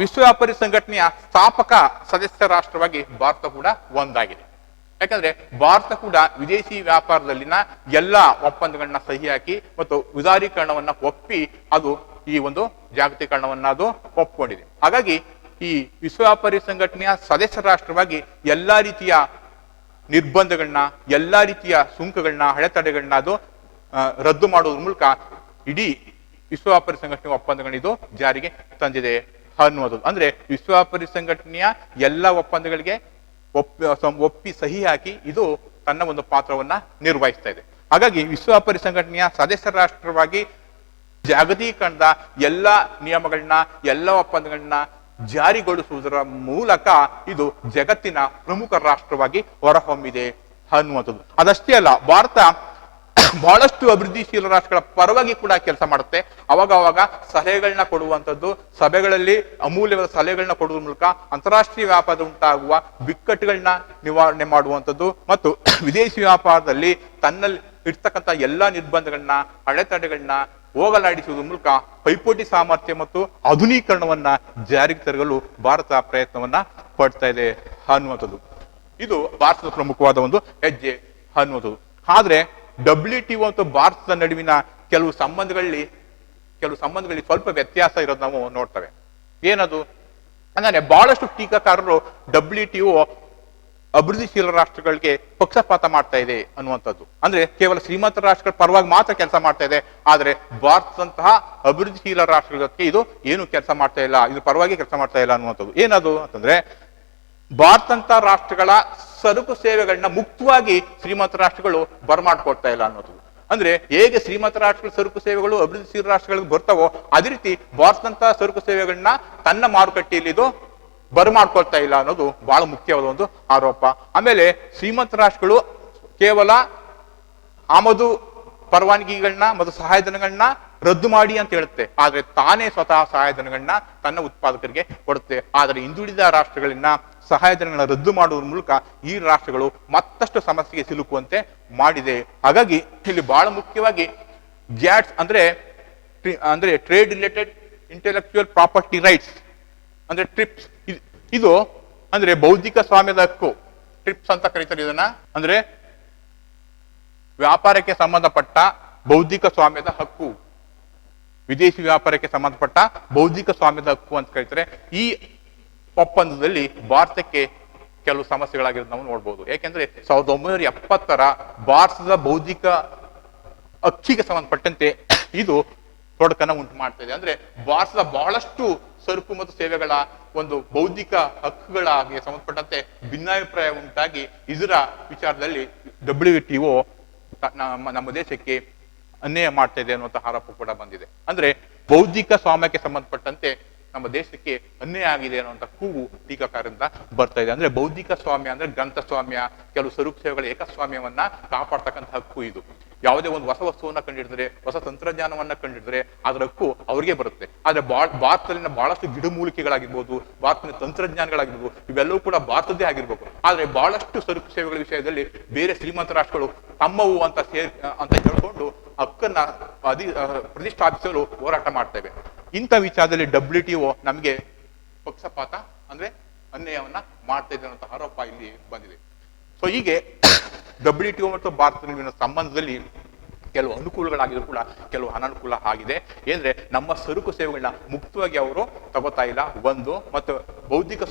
ವಿಶ್ವ ವ್ಯಾಪಾರಿ ಸಂಘಟನೆಯ ಸ್ಥಾಪಕ ಸದಸ್ಯ ರಾಷ್ಟ್ರವಾಗಿ ಭಾರತ ಕೂಡ ಒಂದಾಗಿದೆ. ಯಾಕಂದ್ರೆ ಭಾರತ ಕೂಡ ವಿದೇಶಿ ವ್ಯಾಪಾರದಲ್ಲಿನ ಎಲ್ಲಾ ಒಪ್ಪಂದಗಳನ್ನ ಸಹಿ ಹಾಕಿ ಮತ್ತು ಉದಾರೀಕರಣವನ್ನ ಒಪ್ಪಿ ಅದು ಈ ಒಂದು ಜಾಗತೀಕರಣವನ್ನ ಅದು ಒಪ್ಕೊಂಡಿದೆ. ಹಾಗಾಗಿ ಈ ವಿಶ್ವ ವ್ಯಾಪಾರಿ ಸಂಘಟನೆಯ ಸದಸ್ಯ ರಾಷ್ಟ್ರವಾಗಿ ಎಲ್ಲಾ ರೀತಿಯ ನಿರ್ಬಂಧಗಳನ್ನ, ಎಲ್ಲಾ ರೀತಿಯ ಸುಂಕಗಳನ್ನ, ಅಡೆತಡೆಗಳನ್ನ ಅದು ರದ್ದು ಮಾಡುವುದ್ರ ಮೂಲಕ ಇಡೀ ವಿಶ್ವ ವ್ಯಾಪಾರಿ ಸಂಘಟನೆ ಒಪ್ಪಂದಗಳನ್ನ ಇದು ಜಾರಿಗೆ ತಂದಿದೆ ಅನ್ನುವುದು. ಅಂದ್ರೆ ವಿಶ್ವ ವ್ಯಾಪಾರಿ ಸಂಘಟನೆಯ ಎಲ್ಲ ಒಪ್ಪಂದಗಳಿಗೆ ಒಪ್ಪಿ ಸಹಿ ಹಾಕಿ ಇದು ತನ್ನ ಒಂದು ಪಾತ್ರವನ್ನ ನಿರ್ವಹಿಸ್ತಾ ಇದೆ. ಹಾಗಾಗಿ ವಿಶ್ವ ವ್ಯಾಪಾರಿ ಸಂಘಟನೆಯ ಸದಸ್ಯ ರಾಷ್ಟ್ರವಾಗಿ ಜಾಗತೀಕರಣದ ಎಲ್ಲ ನಿಯಮಗಳನ್ನ, ಎಲ್ಲ ಒಪ್ಪಂದಗಳನ್ನ ಜಾರಿಗೊಳಿಸುವುದರ ಮೂಲಕ ಇದು ಜಗತ್ತಿನ ಪ್ರಮುಖ ರಾಷ್ಟ್ರವಾಗಿ ಹೊರಹೊಮ್ಮಿದೆ ಅನ್ನುವಂಥದ್ದು. ಅದಷ್ಟೇ ಅಲ್ಲ, ಭಾರತ ಬಹಳಷ್ಟು ಅಭಿವೃದ್ಧಿಶೀಲ ರಾಷ್ಟ್ರಗಳ ಪರವಾಗಿ ಕೂಡ ಕೆಲಸ ಮಾಡುತ್ತೆ. ಅವಾಗ ಸಲಹೆಗಳನ್ನ ಕೊಡುವಂಥದ್ದು, ಸಭೆಗಳಲ್ಲಿ ಅಮೂಲ್ಯವಾದ ಸಲಹೆಗಳನ್ನ ಕೊಡುವ ಮೂಲಕ ಅಂತಾರಾಷ್ಟ್ರೀಯ ವ್ಯಾಪಾರದ ಉಂಟಾಗುವ ಬಿಕ್ಕಟ್ಟುಗಳನ್ನ ನಿವಾರಣೆ ಮಾಡುವಂಥದ್ದು ಮತ್ತು ವಿದೇಶಿ ವ್ಯಾಪಾರದಲ್ಲಿ ತನ್ನಲ್ಲಿ ಇರ್ತಕ್ಕಂಥ ಎಲ್ಲಾ ನಿರ್ಬಂಧಗಳನ್ನ, ಅಡೆತಡೆಗಳನ್ನ ಹೋಗಲಾಡಿಸುವುದರ ಮೂಲಕ ಪೈಪೋಟಿ ಸಾಮರ್ಥ್ಯ ಮತ್ತು ಆಧುನೀಕರಣವನ್ನ ಜಾರಿಗೆ ತರಲು ಭಾರತ ಪ್ರಯತ್ನವನ್ನ ಪಡ್ತಾ ಇದೆ ಅನ್ನುವಂಥದ್ದು. ಇದು ಭಾರತದ ಪ್ರಮುಖವಾದ ಒಂದು ಹೆಜ್ಜೆ ಅನ್ನುವಂಥದ್ದು. ಆದ್ರೆ WTO ಮತ್ತು ಭಾರತದ ನಡುವಿನ ಕೆಲವು ಸಂಬಂಧಗಳಲ್ಲಿ ಸ್ವಲ್ಪ ವ್ಯತ್ಯಾಸ ಇರೋದು ನಾವು ನೋಡ್ತೇವೆ. ಏನದು ಅಂದ್ರೆ ಬಹಳಷ್ಟು ಟೀಕಾಕಾರರು WTO ಅಭಿವೃದ್ಧಿಶೀಲ ರಾಷ್ಟ್ರಗಳಿಗೆ ಪಕ್ಷಪಾತ ಮಾಡ್ತಾ ಇದೆ ಅನ್ನುವಂಥದ್ದು. ಅಂದ್ರೆ ಕೇವಲ ಶ್ರೀಮಂತ ರಾಷ್ಟ್ರಗಳ ಪರವಾಗಿ ಮಾತ್ರ ಕೆಲಸ ಮಾಡ್ತಾ ಇದೆ, ಆದ್ರೆ ಭಾರತದಂತಹ ಅಭಿವೃದ್ಧಿಶೀಲ ರಾಷ್ಟ್ರಗಳಿಗೆ ಇದು ಏನು ಕೆಲಸ ಮಾಡ್ತಾ ಇಲ್ಲ, ಇದ್ರ ಪರವಾಗಿ ಕೆಲಸ ಮಾಡ್ತಾ ಇಲ್ಲ ಅನ್ನುವಂಥದ್ದು. ಏನದು ಅಂತಂದ್ರೆ ಭಾರತಂತ ರಾಷ್ಟ್ರಗಳ ಸರಕು ಸೇವೆಗಳನ್ನ ಮುಕ್ತವಾಗಿ ಶ್ರೀಮಂತ ರಾಷ್ಟ್ರಗಳು ಬರ್ಮಾಡ್ಕೊಡ್ತಾ ಇಲ್ಲ ಅನ್ನೋದು. ಅಂದ್ರೆ ಹೇಗೆ ಶ್ರೀಮಂತ ರಾಷ್ಟ್ರಗಳ ಸರಕು ಸೇವೆಗಳು ಅಭಿವೃದ್ಧಿಶೀಲ ರಾಷ್ಟ್ರಗಳಿಗೆ ಬರ್ತಾವೋ ಅದೇ ರೀತಿ ಭಾರತಂತ ಸರಕು ಸೇವೆಗಳನ್ನ ತನ್ನ ಮಾರುಕಟ್ಟೆಯಲ್ಲಿ ಇದು ಬರ್ಮಾಡ್ಕೊಳ್ತಾ ಇಲ್ಲ ಅನ್ನೋದು ಬಹಳ ಮುಖ್ಯವಾದ ಒಂದು ಆರೋಪ. ಆಮೇಲೆ ಶ್ರೀಮಂತ ರಾಷ್ಟ್ರಗಳು ಕೇವಲ ಆಮದು ಪರವಾನಗಿಗಳನ್ನ ಮತ್ತು ಸಹಾಯಧನಗಳನ್ನ ರದ್ದು ಮಾಡಿ ಅಂತ ಹೇಳುತ್ತೆ, ಆದ್ರೆ ತಾನೇ ಸ್ವತಃ ಸಹಾಯಧನಗಳನ್ನ ತನ್ನ ಉತ್ಪಾದಕರಿಗೆ ಕೊಡುತ್ತೆ. ಆದರೆ ಹಿಂದುಳಿದ ರಾಷ್ಟ್ರಗಳನ್ನ ಸಹಾಯಧನಗಳನ್ನ ರದ್ದು ಮಾಡುವ ಮೂಲಕ ಈ ರಾಷ್ಟ್ರಗಳು ಮತ್ತಷ್ಟು ಸಮಸ್ಯೆಗೆ ಸಿಲುಕುವಂತೆ ಮಾಡಿದೆ. ಹಾಗಾಗಿ ಇಲ್ಲಿ ಬಹಳ ಮುಖ್ಯವಾಗಿ ಗ್ಯಾಟ್ಸ್ ಅಂದ್ರೆ trade related intellectual property rights ಅಂದ್ರೆ ಟ್ರಿಪ್ಸ್, ಇದು ಅಂದ್ರೆ ಬೌದ್ಧಿಕ ಸ್ವಾಮ್ಯದ ಹಕ್ಕು. ಟ್ರಿಪ್ಸ್ ಅಂತ ಕರೀತಾರೆ ಇದನ್ನ. ಅಂದ್ರೆ ವ್ಯಾಪಾರಕ್ಕೆ ಸಂಬಂಧಪಟ್ಟ ಬೌದ್ಧಿಕ ಸ್ವಾಮ್ಯದ ಹಕ್ಕು, ವಿದೇಶಿ ವ್ಯಾಪಾರಕ್ಕೆ ಸಂಬಂಧಪಟ್ಟ ಬೌದ್ಧಿಕ ಸ್ವಾಮ್ಯದ ಹಕ್ಕು ಅಂತ ಕರೀತಾರೆ. ಈ ಒಪ್ಪಂದದಲ್ಲಿ ಭಾರತಕ್ಕೆ ಕೆಲವು ಸಮಸ್ಯೆಗಳಾಗಿರೋದು ನಾವು ನೋಡ್ಬೋದು. ಯಾಕೆಂದ್ರೆ 1970ರ ಭಾರತದ ಬೌದ್ಧಿಕ ಹಕ್ಕಿಗೆ ಸಂಬಂಧಪಟ್ಟಂತೆ ಇದು ತೊಡಕನ್ನ ಉಂಟು ಮಾಡ್ತಾ ಇದೆ. ಅಂದ್ರೆ ಭಾರತದ ಬಹಳಷ್ಟು ಸರಕು ಮತ್ತು ಸೇವೆಗಳ ಒಂದು ಬೌದ್ಧಿಕ ಹಕ್ಕುಗಳಿಗೆ ಸಂಬಂಧಪಟ್ಟಂತೆ ಭಿನ್ನಾಭಿಪ್ರಾಯ ಉಂಟಾಗಿ ಇದರ ವಿಚಾರದಲ್ಲಿ WTO ನಮ್ಮ ದೇಶಕ್ಕೆ ಅನ್ಯಾಯ ಮಾಡ್ತಾ ಇದೆ ಅನ್ನುವಂಥ ಆರೋಪ ಕೂಡ ಬಂದಿದೆ. ಅಂದ್ರೆ ಬೌದ್ಧಿಕ ಸ್ವಾಮ್ಯಕ್ಕೆ ಸಂಬಂಧಪಟ್ಟಂತೆ ನಮ್ಮ ದೇಶಕ್ಕೆ ಅನ್ಯಾಯ ಆಗಿದೆ ಅನ್ನುವಂಥ ಕೂಗು ಟೀಕಾಕಾರರಿಂದ ಬರ್ತಾ ಇದೆ. ಅಂದ್ರೆ ಬೌದ್ಧಿಕ ಸ್ವಾಮ್ಯ ಅಂದ್ರೆ ಗ್ರಂಥ ಸ್ವಾಮ್ಯ, ಕೆಲವು ಸರಕು ಸೇವೆಗಳ ಏಕಸ್ವಾಮ್ಯವನ್ನ ಕಾಪಾಡ್ತಕ್ಕಂಥ ಹಕ್ಕು ಇದು. ಯಾವುದೇ ಒಂದು ಹೊಸ ವಸ್ತುವನ್ನ ಕಂಡಿಡಿದ್ರೆ, ಹೊಸ ತಂತ್ರಜ್ಞಾನವನ್ನ ಕಂಡಿಡಿದ್ರೆ ಅದರ ಹಕ್ಕು ಅವ್ರಿಗೆ ಬರುತ್ತೆ. ಆದ್ರೆ ಭಾರತದಲ್ಲಿನ ಬಹಳಷ್ಟು ಗಿಡಮೂಲಿಕೆಗಳಾಗಿರ್ಬೋದು, ಭಾರತದ ತಂತ್ರಜ್ಞಾನಗಳಾಗಿರ್ಬೋದು, ಇವೆಲ್ಲವೂ ಕೂಡ ಭಾರತದ್ದೇ ಆಗಿರ್ಬೇಕು. ಆದ್ರೆ ಬಹಳಷ್ಟು ಸರಕು ಸೇವೆಗಳ ವಿಷಯದಲ್ಲಿ ಬೇರೆ ಶ್ರೀಮಂತ ರಾಷ್ಟ್ರಗಳು ತಮ್ಮವು ಅಂತ ಹೇಳ್ಕೊಂಡು ಹಕ್ಕನ್ನ ಪ್ರತಿಷ್ಠಾಪಿಸಲು ಹೋರಾಟ ಮಾಡ್ತೇವೆ. ಇಂಥ ವಿಚಾರದಲ್ಲಿ WTO ನಮಗೆ ಪಕ್ಷಪಾತ ಅಂದ್ರೆ ಅನ್ಯಾಯವನ್ನ ಮಾಡ್ತಾ ಇದೆ ಅನ್ನೋ ಆರೋಪ ಇಲ್ಲಿ ಬಂದಿದೆ. ಸೊ ಹೀಗೆ WTO ಮತ್ತು ಭಾರತ ನಡುವಿನ ಸಂಬಂಧದಲ್ಲಿ ಕೆಲವು ಅನುಕೂಲಗಳಾಗಿದ್ರು ಕೂಡ ಕೆಲವು ಅನನುಕೂಲ ಆಗಿದೆ. ಏನ್ರೆ ನಮ್ಮ ಸರಕು ಸೇವೆಗಳನ್ನ ಮುಕ್ತವಾಗಿ ಅವರು ತಗೋತಾ ಇಲ್ಲ ಒಂದು, ಮತ್ತು ಬೌದ್ಧಿಕ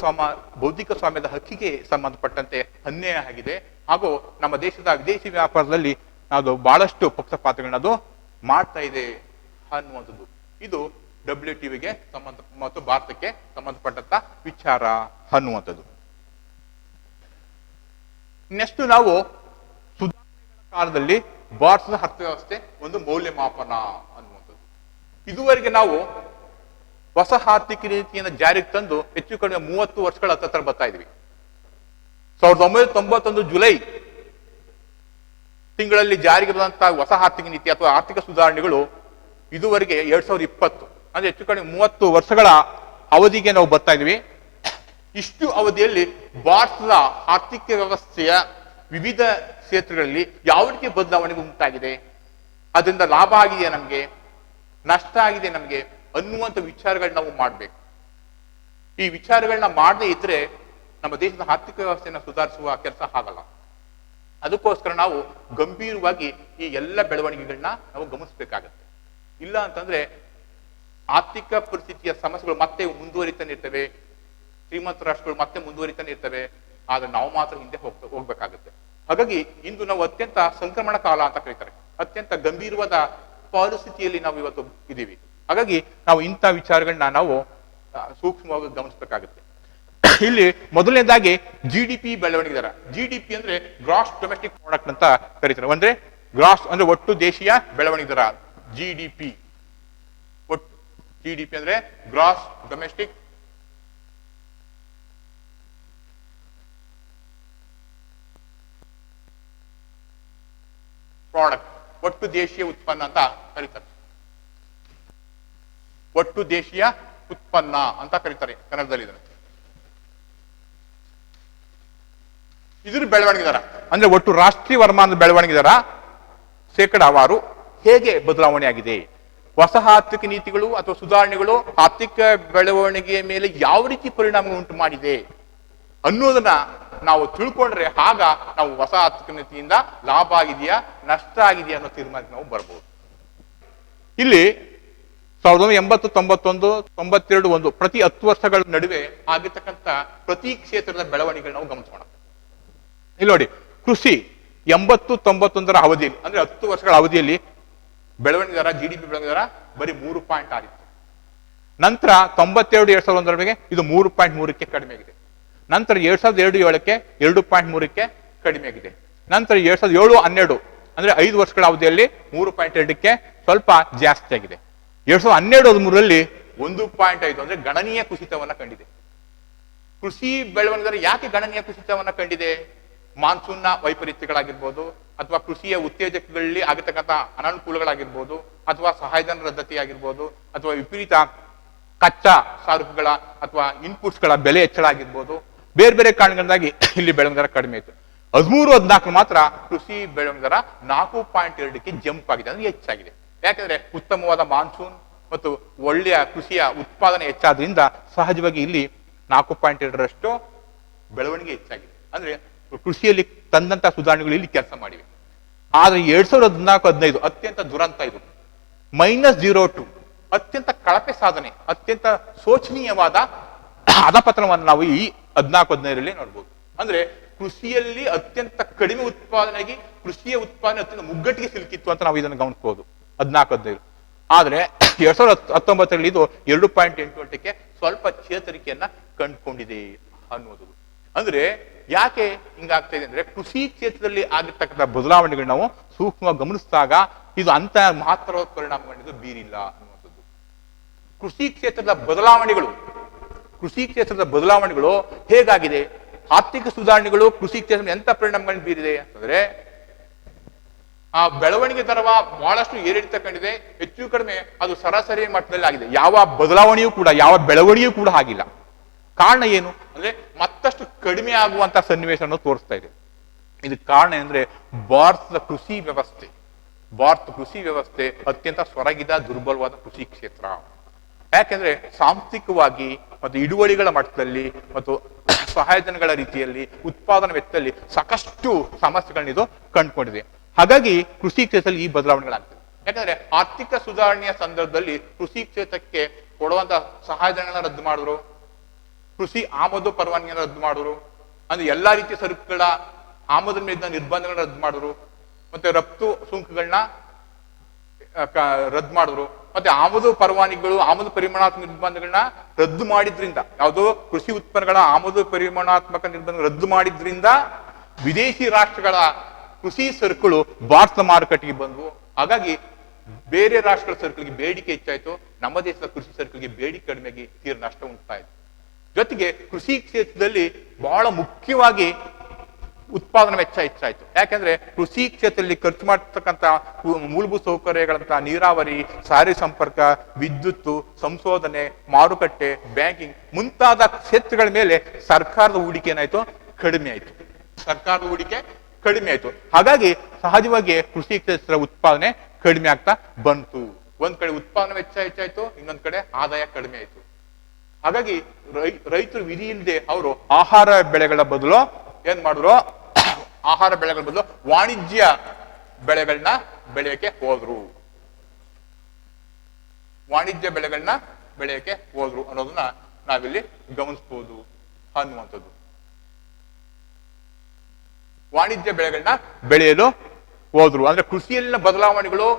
ಸ್ವಾಮ್ಯದ ಹಕ್ಕಿಗೆ ಸಂಬಂಧಪಟ್ಟಂತೆ ಅನ್ಯಾಯ ಆಗಿದೆ. ಹಾಗೂ ನಮ್ಮ ದೇಶದ ವಿದೇಶಿ ವ್ಯಾಪಾರದಲ್ಲಿ ಅದು ಬಹಳಷ್ಟು ಪಕ್ಷಪಾತಗಳನ್ನ ಅದು ಮಾಡ್ತಾ ಇದೆ ಅನ್ನುವಂಥದ್ದು. ಇದು WTOಗೆ ಸಂಬಂಧ ಮತ್ತು ಭಾರತಕ್ಕೆ ಸಂಬಂಧಪಟ್ಟಂತ ವಿಚಾರ ಅನ್ನುವಂಥದ್ದು. ನೆಕ್ಸ್ಟ್ ನಾವು ಸುಧಾರಣೆಗಳ ಕಾಲದಲ್ಲಿ ಭಾರತದ ಅರ್ಥವ್ಯವಸ್ಥೆ ಒಂದು ಮೌಲ್ಯಮಾಪನ ಅನ್ನುವಂಥದ್ದು. ಇದುವರೆಗೆ ನಾವು ಹೊಸ ಆರ್ಥಿಕ ನೀತಿಯನ್ನು ಜಾರಿಗೆ ತಂದು ಹೆಚ್ಚು ಕಡಿಮೆ 30 ವರ್ಷಗಳ ಹತ್ತಿರ ಬರ್ತಾ ಇದ್ವಿ. 1991 ಜುಲೈ ತಿಂಗಳಲ್ಲಿ ಜಾರಿಗೆ ಬಂದಂತಹ ಹೊಸ ಆರ್ಥಿಕ ನೀತಿ ಅಥವಾ ಆರ್ಥಿಕ ಸುಧಾರಣೆಗಳು ಇದುವರೆಗೆ 2020 ಅಂದ್ರೆ ಹೆಚ್ಚು ಕಡಿಮೆ 30 ವರ್ಷಗಳ ಅವಧಿಗೆ ನಾವು ಬರ್ತಾ ಇದೀವಿ. ಇಷ್ಟು ಅವಧಿಯಲ್ಲಿ ಭಾರತದ ಆರ್ಥಿಕ ವ್ಯವಸ್ಥೆಯ ವಿವಿಧ ಕ್ಷೇತ್ರಗಳಲ್ಲಿ ಯಾವ ರೀತಿ ಬದಲಾವಣೆ ಉಂಟಾಗಿದೆ, ಅದರಿಂದ ಲಾಭ ಆಗಿದೆ ನಮ್ಗೆ, ನಷ್ಟ ಆಗಿದೆ ನಮ್ಗೆ ಅನ್ನುವಂಥ ವಿಚಾರಗಳನ್ನ ನಾವು ಮಾಡ್ಬೇಕು. ಈ ವಿಚಾರಗಳನ್ನ ಮಾಡದೇ ಇದ್ರೆ ನಮ್ಮ ದೇಶದ ಆರ್ಥಿಕ ವ್ಯವಸ್ಥೆಯನ್ನು ಸುಧಾರಿಸುವ ಕೆಲಸ ಆಗಲ್ಲ. ಅದಕ್ಕೋಸ್ಕರ ನಾವು ಗಂಭೀರವಾಗಿ ಈ ಎಲ್ಲ ಬೆಳವಣಿಗೆಗಳನ್ನ ನಾವು ಗಮನಿಸಬೇಕಾಗತ್ತೆ. ಇಲ್ಲ ಅಂತಂದ್ರೆ ಆರ್ಥಿಕ ಪರಿಸ್ಥಿತಿಯ ಸಮಸ್ಯೆಗಳು ಮತ್ತೆ ಮುಂದುವರಿತಾನೆ ಇರ್ತವೆ, ಶ್ರೀಮಂತ ರಾಷ್ಟ್ರಗಳು ಮತ್ತೆ ಮುಂದುವರಿತಾನೆ ಇರ್ತವೆ, ಆದ್ರೆ ನಾವು ಮಾತ್ರ ಹಿಂದೆ ಹೋಗ್ಬೇಕಾಗುತ್ತೆ. ಹಾಗಾಗಿ ಇಂದು ನಾವು ಅತ್ಯಂತ ಸಂಕ್ರಮಣ ಕಾಲ ಅಂತ ಕರೀತಾರೆ, ಅತ್ಯಂತ ಗಂಭೀರವಾದ ಪರಿಸ್ಥಿತಿಯಲ್ಲಿ ನಾವು ಇವತ್ತು ಇದ್ದೀವಿ. ಹಾಗಾಗಿ ನಾವು ಇಂಥ ವಿಚಾರಗಳನ್ನ ನಾವು ಸೂಕ್ಷ್ಮವಾಗಿ ಗಮನಿಸಬೇಕಾಗುತ್ತೆ. ಇಲ್ಲಿ ಮೊದಲನೇದಾಗಿ GDP ಬೆಳವಣಿಗೆ ದರ. GDP ಅಂದ್ರೆ ಗ್ರಾಸ್ ಡೊಮೆಸ್ಟಿಕ್ ಪ್ರಾಡಕ್ಟ್ ಅಂತ ಕರೀತಾರೆ. ಅಂದ್ರೆ ಗ್ರಾಸ್ ಅಂದ್ರೆ ಒಟ್ಟು ದೇಶೀಯ ಬೆಳವಣಿಗೆ ದರ, GDP. ಒಟ್ಟು GDP ಅಂದ್ರೆ ಗ್ರಾಸ್ ಡೊಮೆಸ್ಟಿಕ್ ಪ್ರಾಡಕ್ಟ್, ಒಟ್ಟು ದೇಶೀಯ ಉತ್ಪನ್ನ ಅಂತ ಕರೀತಾರೆ. ಒಟ್ಟು ದೇಶೀಯ ಉತ್ಪನ್ನ ಅಂತ ಕರೀತಾರೆ ಕನ್ನಡದಲ್ಲಿ. ಇದ್ರ ಬೆಳವಣಿಗೆ ದರ ಅಂದ್ರೆ ಒಟ್ಟು ರಾಷ್ಟ್ರೀಯ ವರಮಾನದ ಬೆಳವಣಿಗೆ ದರ ಶೇಕಡಾವಾರು ಹೇಗೆ ಬದಲಾವಣೆ ಆಗಿದೆ, ಹೊಸ ಆರ್ಥಿಕ ನೀತಿಗಳು ಅಥವಾ ಸುಧಾರಣೆಗಳು ಆರ್ಥಿಕ ಬೆಳವಣಿಗೆಯ ಮೇಲೆ ಯಾವ ರೀತಿ ಪರಿಣಾಮ ಉಂಟು ಮಾಡಿದೆ ಅನ್ನೋದನ್ನ ನಾವು ತಿಳ್ಕೊಂಡ್ರೆ ಆಗ ನಾವು ಹೊಸ ಆರ್ಥಿಕ ನೀತಿಯಿಂದ ಲಾಭ ಆಗಿದೆಯಾ ನಷ್ಟ ಆಗಿದೆಯಾ ಅನ್ನೋ ತೀರ್ಮಾನಕ್ಕೆ ನಾವು ಬರ್ಬೋದು. ಇಲ್ಲಿ 1980, 91, 92 ಒಂದು ಪ್ರತಿ 10 ವರ್ಷಗಳ ನಡುವೆ ಆಗಿರ್ತಕ್ಕಂಥ ಪ್ರತಿ ಕ್ಷೇತ್ರದ ಬೆಳವಣಿಗೆ ನಾವು ಗಮನಿಸೋಣ. ಇಲ್ಲಿ ನೋಡಿ, ಕೃಷಿ 80, 91ರ ಅವಧಿಯಲ್ಲಿ ಅಂದ್ರೆ 10 ವರ್ಷಗಳ ಅವಧಿಯಲ್ಲಿ ಬೆಳವಣಿಗೆ ದರ GDP ಬೆಳವಣಿಗೆ ದರ ಬರೀ 3.6 ಇತ್ತು. ನಂತರ 92, 2001 ಇದು 3.3ಕ್ಕೆ ಕಡಿಮೆ ಆಗಿದೆ. ನಂತರ 2002-07ಕ್ಕೆ 2.3ಕ್ಕೆ ಕಡಿಮೆ ಆಗಿದೆ. ನಂತರ 2007-12 ಅಂದ್ರೆ 5 ವರ್ಷಗಳ ಅವಧಿಯಲ್ಲಿ 3.2ಕ್ಕೆ ಸ್ವಲ್ಪ ಜಾಸ್ತಿ ಆಗಿದೆ. 2012-13ರಲ್ಲಿ 1.5 ಅಂದ್ರೆ ಗಣನೀಯ ಕುಸಿತವನ್ನ ಕಂಡಿದೆ. ಕೃಷಿ ಬೆಳವಣಿಗೆ ದರ ಯಾಕೆ ಗಣನೀಯ ಕುಸಿತವನ್ನ ಕಂಡಿದೆ? ಮಾನ್ಸೂನ್ನ ವೈಪರೀತ್ಯಗಳಾಗಿರ್ಬೋದು, ಅಥವಾ ಕೃಷಿಯ ಉತ್ತೇಜಕಗಳಲ್ಲಿ ಆಗಿರ್ತಕ್ಕಂಥ ಅನಾನುಕೂಲಗಳಾಗಿರ್ಬೋದು, ಅಥವಾ ಸಹಾಯಧನ ರದ್ದತಿ ಆಗಿರ್ಬೋದು, ಅಥವಾ ವಿಪರೀತ ಕಚ್ಚಾ ಸರಕುಗಳ ಅಥವಾ ಇನ್ಪುಟ್ಸ್ ಗಳ ಬೆಲೆ ಹೆಚ್ಚಳ ಆಗಿರ್ಬೋದು, ಬೇರೆ ಬೇರೆ ಕಾರಣಗಳಿಂದಾಗಿ ಇಲ್ಲಿ ಬೆಳವಣಿಗೆ ದರ ಕಡಿಮೆ ಇತ್ತು. 13-14 ಮಾತ್ರ ಕೃಷಿ ಬೆಳವಣಿಗೆ ದರ 4.2ಕ್ಕೆ ಜಂಪ್ ಆಗಿದೆ, ಅಂದ್ರೆ ಹೆಚ್ಚಾಗಿದೆ. ಯಾಕಂದ್ರೆ ಉತ್ತಮವಾದ ಮಾನ್ಸೂನ್ ಮತ್ತು ಒಳ್ಳೆಯ ಕೃಷಿಯ ಉತ್ಪಾದನೆ ಹೆಚ್ಚಾದ್ರಿಂದ ಸಹಜವಾಗಿ ಇಲ್ಲಿ 4.2ರಷ್ಟು ಬೆಳವಣಿಗೆ ಹೆಚ್ಚಾಗಿದೆ. ಅಂದ್ರೆ ಕೃಷಿಯಲ್ಲಿ ತಂದಂತ ಸುಧಾರಣೆಗಳು ಇಲ್ಲಿ ಕೆಲಸ ಮಾಡಿವೆ. ಆದ್ರೆ 2014-15 ಅತ್ಯಂತ ದುರಂತ ಇದು, -0.2 ಅತ್ಯಂತ ಕಳಪೆ ಸಾಧನೆ, ಅತ್ಯಂತ ಶೋಚನೀಯವಾದ ಅಧಪತನವನ್ನು ನಾವು ಈ 14-15ರಲ್ಲಿ ನೋಡ್ಬೋದು. ಅಂದ್ರೆ ಕೃಷಿಯಲ್ಲಿ ಅತ್ಯಂತ ಕಡಿಮೆ ಉತ್ಪಾದನೆಗೆ ಕೃಷಿಯ ಉತ್ಪಾದನೆ ಅತ್ಯಂತ ಮುಗ್ಗಟ್ಟಿಗೆ ಸಿಲುಕಿತ್ತು ಅಂತ ನಾವು ಇದನ್ನು ಗಮನಿಸಬಹುದು 14-15. ಆದ್ರೆ 2019ರಲ್ಲಿ ಇದು 2.88ಕ್ಕೆ ಸ್ವಲ್ಪ ಚೇತರಿಕೆಯನ್ನ ಕಂಡುಕೊಂಡಿದೆ ಅನ್ನೋದು. ಅಂದ್ರೆ ಯಾಕೆ ಹಿಂಗಾಗ್ತಾ ಇದೆ ಅಂದ್ರೆ ಕೃಷಿ ಕ್ಷೇತ್ರದಲ್ಲಿ ಆಗಿರ್ತಕ್ಕಂಥ ಬದಲಾವಣೆಗಳು ನಾವು ಸೂಕ್ಷ್ಮವಾಗಿ ಗಮನಿಸಿದಾಗ ಇದು ಅಂತ ಮಹತ್ತರವಾದ ಪರಿಣಾಮಗಳನ್ನು ಬೀರಿಲ್ಲ ಅನ್ನುವಂಥದ್ದು. ಕೃಷಿ ಕ್ಷೇತ್ರದ ಬದಲಾವಣೆಗಳು ಹೇಗಾಗಿದೆ, ಆರ್ಥಿಕ ಸುಧಾರಣೆಗಳು ಕೃಷಿ ಕ್ಷೇತ್ರ ಎಂತ ಪರಿಣಾಮಗಳನ್ನು ಬೀರಿದೆ ಅಂತಂದ್ರೆ ಆ ಬೆಳವಣಿಗೆ ದರವ ಬಹಳಷ್ಟು ಏರಿಳಿತ ಕಂಡಿದೆ. ಹೆಚ್ಚು ಕಡಿಮೆ ಅದು ಸರಾಸರಿ ಮಟ್ಟದಲ್ಲಿ ಆಗಿದೆ. ಯಾವ ಬೆಳವಣಿಗೆಯೂ ಕೂಡ ಆಗಿಲ್ಲ. ಕಾರಣ ಏನು ಅಂದ್ರೆ ಮತ್ತಷ್ಟು ಕಡಿಮೆ ಆಗುವಂತ ಸನ್ನಿವೇಶವನ್ನು ತೋರಿಸ್ತಾ ಇದೆ. ಇದಕ್ಕೆ ಕಾರಣ ಅಂದ್ರೆ ಭಾರತ ಕೃಷಿ ವ್ಯವಸ್ಥೆ ಅತ್ಯಂತ ಸೊರಗಿದ ದುರ್ಬಲವಾದ ಕೃಷಿ ಕ್ಷೇತ್ರ. ಯಾಕೆಂದ್ರೆ ಸಾಂಸ್ಥಿಕವಾಗಿ ಮತ್ತು ಹಿಡುವಳಿಗಳ ಮಟ್ಟದಲ್ಲಿ ಮತ್ತು ಸಹಾಯಧನಗಳ ರೀತಿಯಲ್ಲಿ ಉತ್ಪಾದನಾ ವೆಚ್ಚದಲ್ಲಿ ಸಾಕಷ್ಟು ಸಮಸ್ಯೆಗಳನ್ನ ಇದು ಕಂಡುಕೊಂಡಿದೆ. ಹಾಗಾಗಿ ಕೃಷಿ ಕ್ಷೇತ್ರದಲ್ಲಿ ಈ ಬದಲಾವಣೆಗಳಾಗ್ತದೆ. ಯಾಕಂದ್ರೆ ಆರ್ಥಿಕ ಸುಧಾರಣೆಯ ಸಂದರ್ಭದಲ್ಲಿ ಕೃಷಿ ಕ್ಷೇತ್ರಕ್ಕೆ ಕೊಡುವಂತ ಸಹಾಯಧನಗಳನ್ನ ರದ್ದು ಮಾಡಿದ್ರು, ಕೃಷಿ ಆಮದು ಪರವಾನಗಿಯನ್ನು ರದ್ದು ಮಾಡಿದ್ರು, ಅಂದ್ರೆ ಎಲ್ಲಾ ರೀತಿಯ ಸರಕುಗಳ ಆಮದಿನ ಮೇಲಿನ ನಿರ್ಬಂಧಗಳನ್ನ ರದ್ದು ಮಾಡಿದ್ರು, ಮತ್ತೆ ರಫ್ತು ಸುಂಕಗಳನ್ನ ರದ್ದು ಮಾಡಿದ್ರು, ಮತ್ತೆ ಆಮದು ಪರವಾನಗಿಗಳು ಆಮದು ಪರಿಮಾಣಾತ್ಮಕ ನಿರ್ಬಂಧಗಳನ್ನ ರದ್ದು ಮಾಡಿದ್ರಿಂದ, ಯಾವುದೋ ಕೃಷಿ ಉತ್ಪನ್ನಗಳ ಆಮದು ಪರಿಮಾಣಾತ್ಮಕ ನಿರ್ಬಂಧ ರದ್ದು ಮಾಡಿದ್ರಿಂದ ವಿದೇಶಿ ರಾಷ್ಟ್ರಗಳ ಕೃಷಿ ಸರಕುಗಳು ಭಾರತದ ಮಾರುಕಟ್ಟೆಗೆ ಬಂದವು. ಹಾಗಾಗಿ ಬೇರೆ ರಾಷ್ಟ್ರಗಳ ಸರಕುಗಳಿಗೆ ಬೇಡಿಕೆ ಹೆಚ್ಚಾಯ್ತು, ನಮ್ಮ ದೇಶದ ಕೃಷಿ ಸರಕುಗಳಿಗೆ ಬೇಡಿಕೆ ಕಡಿಮೆಯಾಗಿ ತೀರ ನಷ್ಟ ಉಂಟಾಯಿತು. ಜೊತೆಗೆ ಕೃಷಿ ಕ್ಷೇತ್ರದಲ್ಲಿ ಬಹಳ ಮುಖ್ಯವಾಗಿ ಉತ್ಪಾದನಾ ವೆಚ್ಚ ಹೆಚ್ಚಾಯ್ತು. ಯಾಕೆಂದ್ರೆ ಕೃಷಿ ಕ್ಷೇತ್ರದಲ್ಲಿ ಖರ್ಚು ಮಾಡತಕ್ಕಂತ ಮೂಲಭೂತ ಸೌಕರ್ಯಗಳಂತ ನೀರಾವರಿ, ಸಾರಿಗೆ ಸಂಪರ್ಕ, ವಿದ್ಯುತ್, ಸಂಶೋಧನೆ, ಮಾರುಕಟ್ಟೆ, ಬ್ಯಾಂಕಿಂಗ್ ಮುಂತಾದ ಕ್ಷೇತ್ರಗಳ ಮೇಲೆ ಸರ್ಕಾರದ ಹೂಡಿಕೆ ಏನಾಯ್ತು? ಕಡಿಮೆ ಆಯ್ತು. ಸರ್ಕಾರದ ಹೂಡಿಕೆ ಕಡಿಮೆ ಆಯ್ತು. ಹಾಗಾಗಿ ಸಹಜವಾಗಿ ಕೃಷಿ ಕ್ಷೇತ್ರ ಉತ್ಪಾದನೆ ಕಡಿಮೆ ಆಗ್ತಾ ಬಂತು. ಒಂದ್ ಕಡೆ ಉತ್ಪಾದನಾ ವೆಚ್ಚ ಹೆಚ್ಚಾಯ್ತು, ಇನ್ನೊಂದ್ ಕಡೆ ಆದಾಯ ಕಡಿಮೆ ಆಯ್ತು. ಹಾಗಾಗಿ ರೈತರು ವಿಧಿ ಇಲ್ಲದೆ ಅವರು ಆಹಾರ ಬೆಳೆಗಳ ಬದಲು ಏನ್ ಮಾಡಿದ್ರು? ಆಹಾರ ಬೆಳೆಗಳ ಬದಲು ವಾಣಿಜ್ಯ ಬೆಳೆಗಳನ್ನ ಬೆಳೆಯಕ್ಕೆ ಹೋದ್ರು. ವಾಣಿಜ್ಯ ಬೆಳೆಗಳನ್ನ ಬೆಳೆಯಕ್ಕೆ ಹೋದ್ರು ಅನ್ನೋದನ್ನ ನಾವಿಲ್ಲಿ ಗಮನಿಸಬಹುದು ಅನ್ನುವಂಥದ್ದು. ವಾಣಿಜ್ಯ ಬೆಳೆಗಳನ್ನ ಬೆಳೆಯಲು ಹೋದ್ರು ಅಂದ್ರೆ ಕೃಷಿಯಲ್ಲಿನ ಬದಲಾವಣೆಗಳು.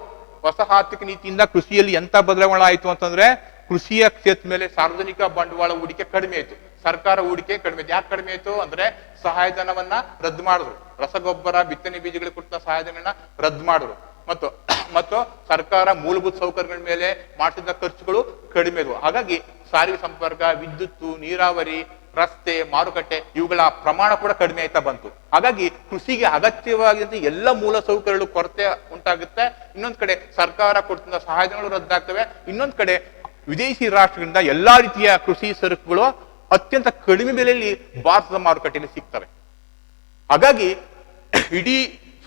ಹೊಸ ಆರ್ಥಿಕ ನೀತಿಯಿಂದ ಕೃಷಿಯಲ್ಲಿ ಎಂತ ಬದಲಾವಣೆ ಆಯ್ತು ಅಂತಂದ್ರೆ ಕೃಷಿಯ ಕ್ಷೇತ್ರ ಮೇಲೆ ಸಾರ್ವಜನಿಕ ಬಂಡವಾಳ ಹೂಡಿಕೆ ಕಡಿಮೆ ಆಯ್ತು, ಸರ್ಕಾರ ಹೂಡಿಕೆ ಕಡಿಮೆ ಆಯ್ತು. ಯಾಕೆ ಕಡಿಮೆ ಆಯ್ತು ಅಂದ್ರೆ ಸಹಾಯಧನವನ್ನ ರದ್ದು ಮಾಡಿದ್ರು. ರಸಗೊಬ್ಬರ, ಬಿತ್ತನೆ ಬೀಜಗಳಿಗೆ ಕೊಟ್ಟ ಸಹಾಯಧನ ರದ್ದು ಮಾಡಿದ್ರು. ಮತ್ತು ಸರ್ಕಾರ ಮೂಲಭೂತ ಸೌಕರ್ಯಗಳ ಮೇಲೆ ಮಾಡಿಸಿದ ಖರ್ಚುಗಳು ಕಡಿಮೆ ಇದ್ವು. ಹಾಗಾಗಿ ಸಾರಿಗೆ ಸಂಪರ್ಕ, ವಿದ್ಯುತ್, ನೀರಾವರಿ, ರಸ್ತೆ, ಮಾರುಕಟ್ಟೆ ಇವುಗಳ ಪ್ರಮಾಣ ಕೂಡ ಕಡಿಮೆ ಆಯ್ತಾ ಬಂತು. ಹಾಗಾಗಿ ಕೃಷಿಗೆ ಅಗತ್ಯವಾಗಿದ್ದ ಎಲ್ಲ ಮೂಲ ಸೌಕರ್ಯಗಳು ಕೊರತೆ ಉಂಟಾಗುತ್ತೆ. ಇನ್ನೊಂದ್ ಕಡೆ ಸರ್ಕಾರ ಕೊಡ್ತಿದ್ದ ಸಹಾಯಧನಗಳು ರದ್ದಾಗ್ತವೆ. ಇನ್ನೊಂದ್ ಕಡೆ ವಿದೇಶಿ ರಾಷ್ಟ್ರಗಳಿಂದ ಎಲ್ಲಾ ರೀತಿಯ ಕೃಷಿ ಸರಕುಗಳು ಅತ್ಯಂತ ಕಡಿಮೆ ಬೆಲೆಯಲ್ಲಿ ಭಾರತದ ಮಾರುಕಟ್ಟೆಯಲ್ಲಿ ಸಿಗ್ತವೆ. ಹಾಗಾಗಿ ಇಡೀ